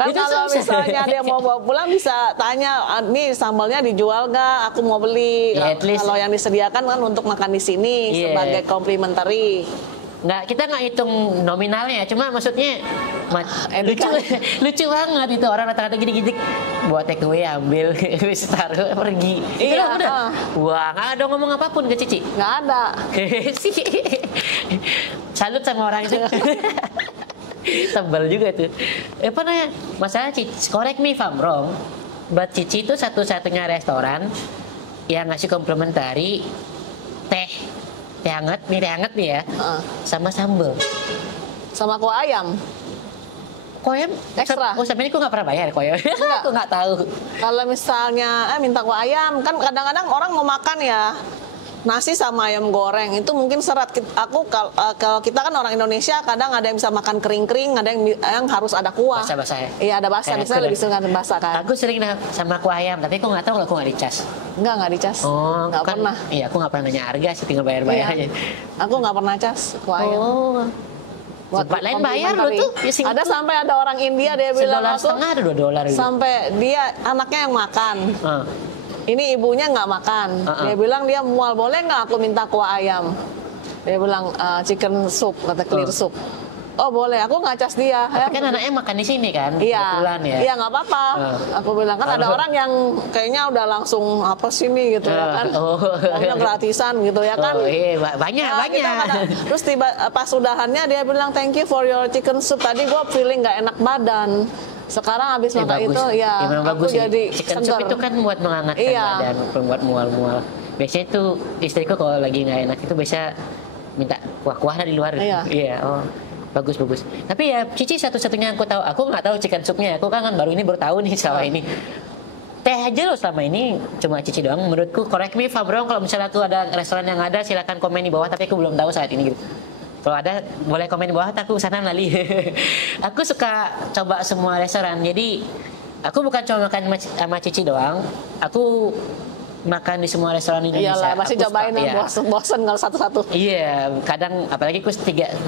Kan Itu kalau susah. misalnya dia mau bawa pulang bisa tanya, nih sambalnya dijual nggak? Aku mau beli. Ya, at least- Kalau yang disediakan kan untuk makan di sini Iya. sebagai complimentary. Kita nggak hitung nominalnya, cuma maksudnya lucu, Etika. lucu banget itu orang datang-datang gini-gini buat take away ambil, wis taruh pergi. Itu Iya, lah, udah. Wah, nggak ada ngomong apapun ke Cici. Nggak ada. sih salut sama orang itu. Tebal juga tuh. Apa namanya? Masalah Cici, correct me if I'm wrong, but Cici itu satu-satunya restoran yang ngasih komplementari teh hangat nih ya, sama sambal. Sama kuah ayam. Koyem Ekstra. Oh, sampai ini aku nggak pernah bayar koyem. Enggak. Aku nggak tahu. Kalau misalnya minta kuah ayam, kan kadang-kadang orang mau makan ya nasi sama ayam goreng itu mungkin serat. Kalau kita kan orang Indonesia kadang ada yang bisa makan kering-kering, ada yang harus ada kuah. Basah-basah ya? Iya, ada basah. Kayak Misalnya aku lebih suka basah kan. Aku sering sama kuah ayam, tapi aku nggak tahu kalau aku nggak dicas. Nggak dicas. Oh, Nggak kan, pernah. Iya, aku nggak pernah nanya harga sih, tinggal bayar-bayar aja. Iya. Aku nggak pernah cas kuah ayam. Oh, tempat lain bayar lo tuh. Ada sampai ada orang India dia bilang $1,5 aku ada $2 gitu. sampai dia anaknya yang makan. Ini ibunya nggak makan. Dia bilang dia mual, boleh nggak aku minta kuah ayam? Dia bilang chicken soup, kata clear soup. Oh boleh, aku nggak cas dia. Tapi kan anaknya makan di sini kan, Iya, kebetulan ya. iya nggak apa-apa. Aku bilang kan ada orang yang kayaknya udah langsung apa sih nih gitu ya kan, maunya gratisan gitu ya kan. Oh iya, banyak. Kita terus pas udahannya dia bilang thank you for your chicken soup. Tadi gua feeling nggak enak badan. Sekarang habis makan itu ya memang aku bagus sih. jadi Chicken segar. soup itu kan buat menghangatkan badan, buat mual-mual. Biasanya tuh istriku kalau lagi nggak enak itu biasa minta kuah-kuah dari luar. Iya. Oh. Bagus. Tapi ya Cici satu-satunya aku tahu. Aku nggak tahu chicken soupnya. Aku kan baru tahu nih selama ini. Teh aja loh selama ini cuma Cici doang. Menurutku, correct me if I'm wrong. Kalau misalnya tuh ada restoran yang ada, silakan komen di bawah. Tapi aku belum tahu saat ini gitu. Kalau ada boleh komen di bawah. Aku sana lali. Aku suka coba semua restoran. Jadi aku bukan cuma makan sama Cici doang. Aku makan di semua restoran Indonesia. Iyalah, masih cobain bosen kalau satu-satu. Iya, kadang apalagi aku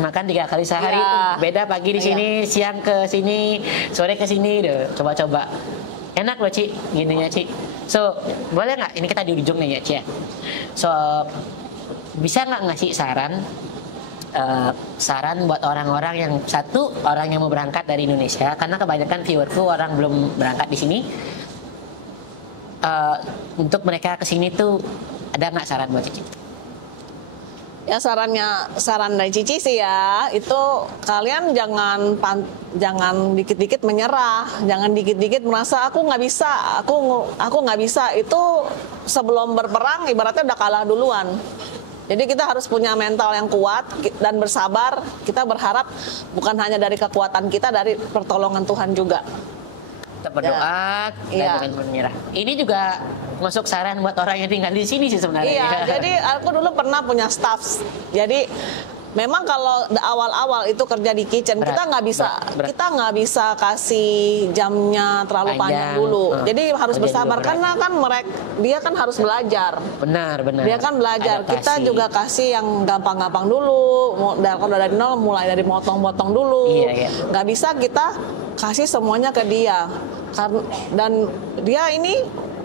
makan 3 kali sehari itu beda, pagi di sini, siang ke sini, sore ke sini, deh. Coba-coba. Enak loh, Ci, gininya, Ci. So, boleh nggak? Ini kita di ujung nih ya, Ci ya. So, bisa nggak ngasih saran buat orang-orang yang orang yang mau berangkat dari Indonesia, karena kebanyakan viewerku orang belum berangkat di sini. Untuk mereka kesini tuh ada nggak saran buat Cici? Ya saran dari Cici sih ya, itu kalian jangan dikit-dikit menyerah, jangan dikit-dikit merasa aku nggak bisa, aku nggak bisa. Itu sebelum berperang ibaratnya udah kalah duluan. Jadi kita harus punya mental yang kuat dan bersabar. Kita berharap bukan hanya dari kekuatan kita, dari pertolongan Tuhan juga. Kita berdoa dan jangan menyerah. Ini juga masuk saran buat orang yang tinggal di sini sih sebenarnya. Iya, jadi aku dulu pernah punya staff. Jadi memang kalau awal-awal itu kerja di kitchen, kita nggak bisa kasih jamnya terlalu panjang dulu. Jadi harus bersabar karena kan dia kan harus belajar. Benar. Dia kan belajar. Adaptasi. Kita juga kasih yang gampang-gampang dulu. Kalau dari nol, mulai dari motong-motong dulu. Iya. Nggak bisa kita kasih semuanya ke dia. Dan dia ini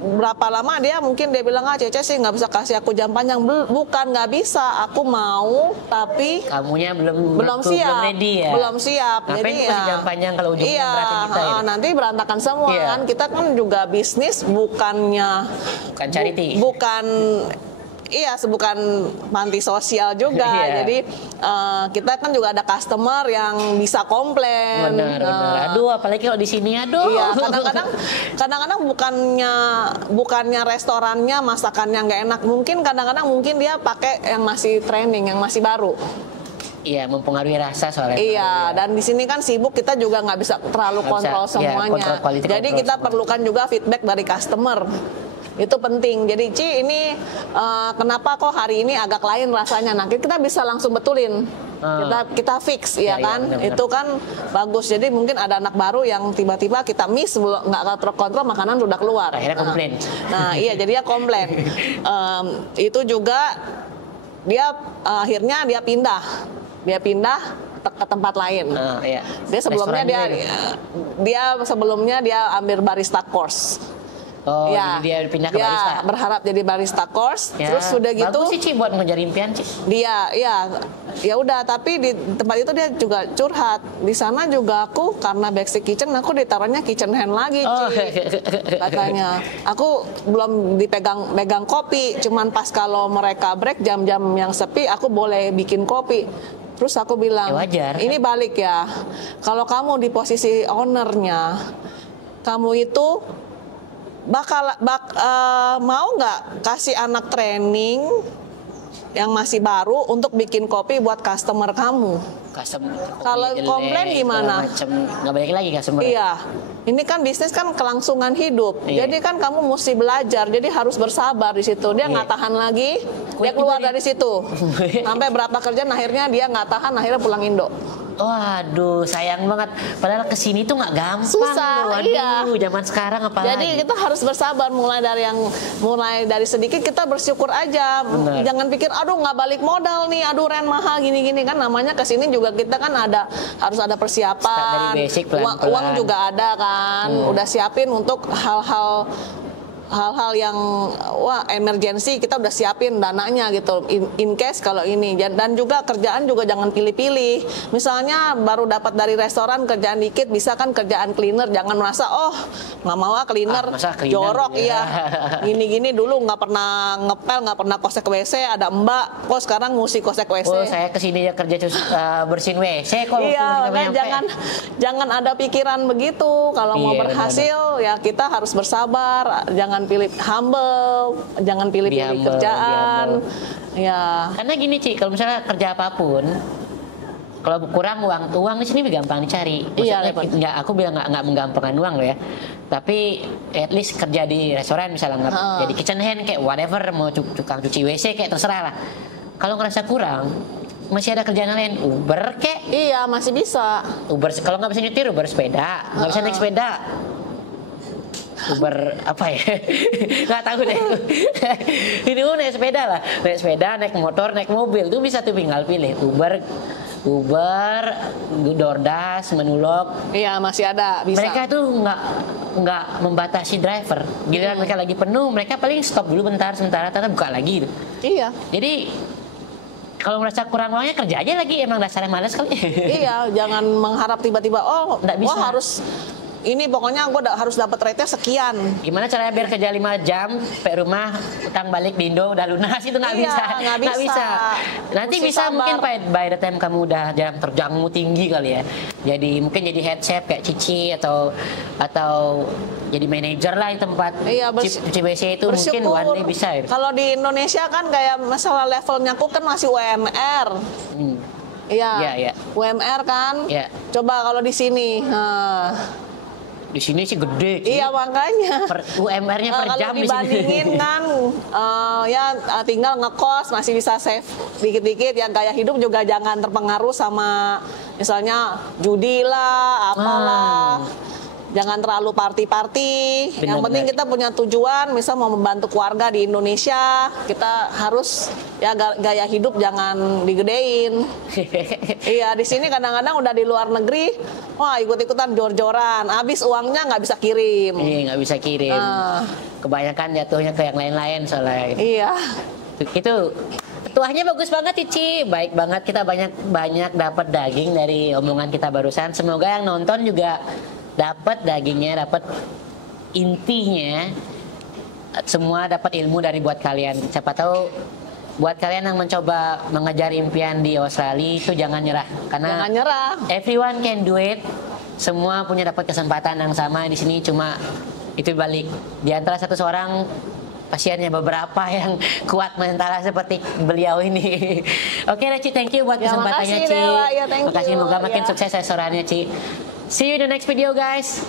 berapa lama dia bilang Cece sih nggak bisa kasih aku jam panjang. Bukan nggak bisa, aku mau tapi kamunya belum siap, ready ya. Belum siap. Jadi kasih jam panjang kalau ujungnya beratin kita ya. Nanti berantakan semua kan. Kita kan juga bisnis bukan charity. Bukan panti sosial juga. Jadi kita kan juga ada customer yang bisa komplain. Benar. Aduh, apalagi kalau di sini Iya, kadang-kadang bukannya restorannya masakannya nggak enak. Kadang-kadang dia pakai yang masih training, yang masih baru. Iya, mempengaruhi rasa soalnya. Iya, dan di sini kan sibuk, kita juga nggak bisa terlalu kontrol semuanya. Jadi kita perlukan juga feedback dari customer. Itu penting. Jadi Ci, ini kenapa kok hari ini agak lain rasanya? Nah, kita bisa langsung betulin. Kita fix, ya kan? Benar. Itu kan bagus. Jadi mungkin ada anak baru yang tiba-tiba kita miss, nggak terkontrol, makanan udah keluar. Akhirnya komplain. Nah, iya, jadi dia komplain. Itu juga akhirnya dia pindah ke tempat lain. Dia sebelumnya dia ambil barista course. Oh, jadi dia pindah ke barista. Berharap jadi barista course. Terus sudah gitu. Bagus sih Ci buat ngejar impian Ci. Ya udah, tapi di tempat itu dia juga curhat. Di sana juga aku karena basic kitchen, aku ditaruhnya kitchen hand lagi Ci. Katanya. Aku belum megang kopi, cuman pas kalau mereka break jam-jam yang sepi aku boleh bikin kopi. Terus aku bilang, ini balik ya. Kalau kamu di posisi ownernya, kamu itu mau nggak kasih anak training yang masih baru untuk bikin kopi buat customer kamu? Kalau komplain gimana? Nggak balik lagi customer. Iya, ini kan bisnis kan kelangsungan hidup. Jadi kan kamu mesti belajar. Jadi harus bersabar di situ. Dia nggak tahan lagi, dia keluar dari situ. Sampai berapa kerjaan akhirnya dia nggak tahan, akhirnya pulang Indo. Waduh, sayang banget. Padahal kesini tuh nggak gampang. Susah, Waduh, zaman sekarang apalagi. Jadi kita harus bersabar, mulai dari sedikit kita bersyukur aja. Bener. Jangan pikir, aduh nggak balik modal nih, aduh rent mahal gini-gini kan. Namanya kesini juga kita kan harus ada persiapan. Dari basic pelan-pelan. Uang juga ada kan. Udah siapin untuk hal-hal yang emergency, kita udah siapin dananya gitu in case kalau ini. Dan juga kerjaan juga jangan pilih-pilih. Misalnya baru dapat dari restoran kerjaan dikit, bisa kan kerjaan cleaner. Jangan merasa nggak mau cleaner jorok ya. Gini-gini dulu nggak pernah ngepel, nggak pernah kosek WC, ada mbak kok sekarang mesti kosek WC. Saya kesini ya kerja bersihin WC kok. Iya, jangan ada pikiran begitu. Kalau mau berhasil ya kita harus bersabar, jangan pilih jangan pilih-pilih kerjaan. Ya. Karena gini Ci, kalau misalnya kerja apapun, kalau kurang uang di sini gampang dicari. Maksudnya aku bilang nggak menggampangkan uang loh ya. Tapi at least kerja di restoran misalnya jadi kitchen hand kayak whatever, mau tukang cuci WC kayak terserah lah. Kalau ngerasa kurang, masih ada kerjaan lain, Uber kayak. Iya, masih bisa. Uber kalau nggak bisa nyetir, Uber sepeda, nggak bisa naik sepeda. Uber apa ya? Nggak tahu deh. Ini naik sepeda lah, naik sepeda, naik motor, naik mobil tuh bisa tuh tinggal pilih Uber, DoorDash, Menulog. Iya, masih ada, bisa. Mereka tuh nggak membatasi driver. Giliran mereka lagi penuh, mereka paling stop dulu sementara buka lagi. Iya. Jadi kalau merasa kurang uangnya kerja aja lagi, emang dasarnya malas kali. Iya, jangan mengharap tiba-tiba nggak bisa. ini pokoknya gue harus dapat rate-nya sekian. Gimana caranya biar kerja 5 jam, sampai rumah, utang balik di Indo udah lunas, itu nggak Iya, bisa. nggak bisa. Nanti Mesti bisa sabar. mungkin by the time kamu udah jam terjangmu tinggi kali ya. Jadi mungkin jadi head chef kayak Cici atau jadi manajer lah di tempat Iya, cuci WC itu mungkin one day bisa ya. Kalau di Indonesia kan kayak masalah levelnya aku kan masih UMR. Iya. Iya, iya. UMR kan. Iya. Coba kalau di sini. Di sini sih gede, Ci. Iya makanya. UMR-nya per Kalau jam di sini. dibandingin kan, tinggal ngekos masih bisa save dikit-dikit. Ya gaya hidup juga jangan terpengaruh sama misalnya judi lah, apalah. Jangan terlalu party-party. Yang penting kita punya tujuan, misal mau membantu keluarga di Indonesia, kita harus ya gaya hidup jangan digedein. Iya, di sini kadang-kadang udah di luar negeri, wah ikut-ikutan jor-joran, habis uangnya nggak bisa kirim. Iya, nggak bisa kirim. Kebanyakan jatuhnya ke yang lain-lain soalnya. Iya. Itu tuahnya bagus banget Cici, baik banget, kita banyak dapat daging dari omongan kita barusan. Semoga yang nonton juga dapat dagingnya, dapat intinya, semua dapat ilmu dari buat kalian. Siapa tahu buat kalian yang mencoba mengejar impian di Australia itu jangan nyerah, karena Jangan nyerah. everyone can do it. Semua punya dapat kesempatan yang sama di sini, cuma itu balik di antara 100 orang pasiennya beberapa yang kuat mentalnya seperti beliau ini. Oke, Ci, thank you buat Ya, kesempatannya, makasih, Ci. Dewa. Ya, thank Makasih, you. moga makin Ya. sukses restorannya, Ci. See you in the next video, guys.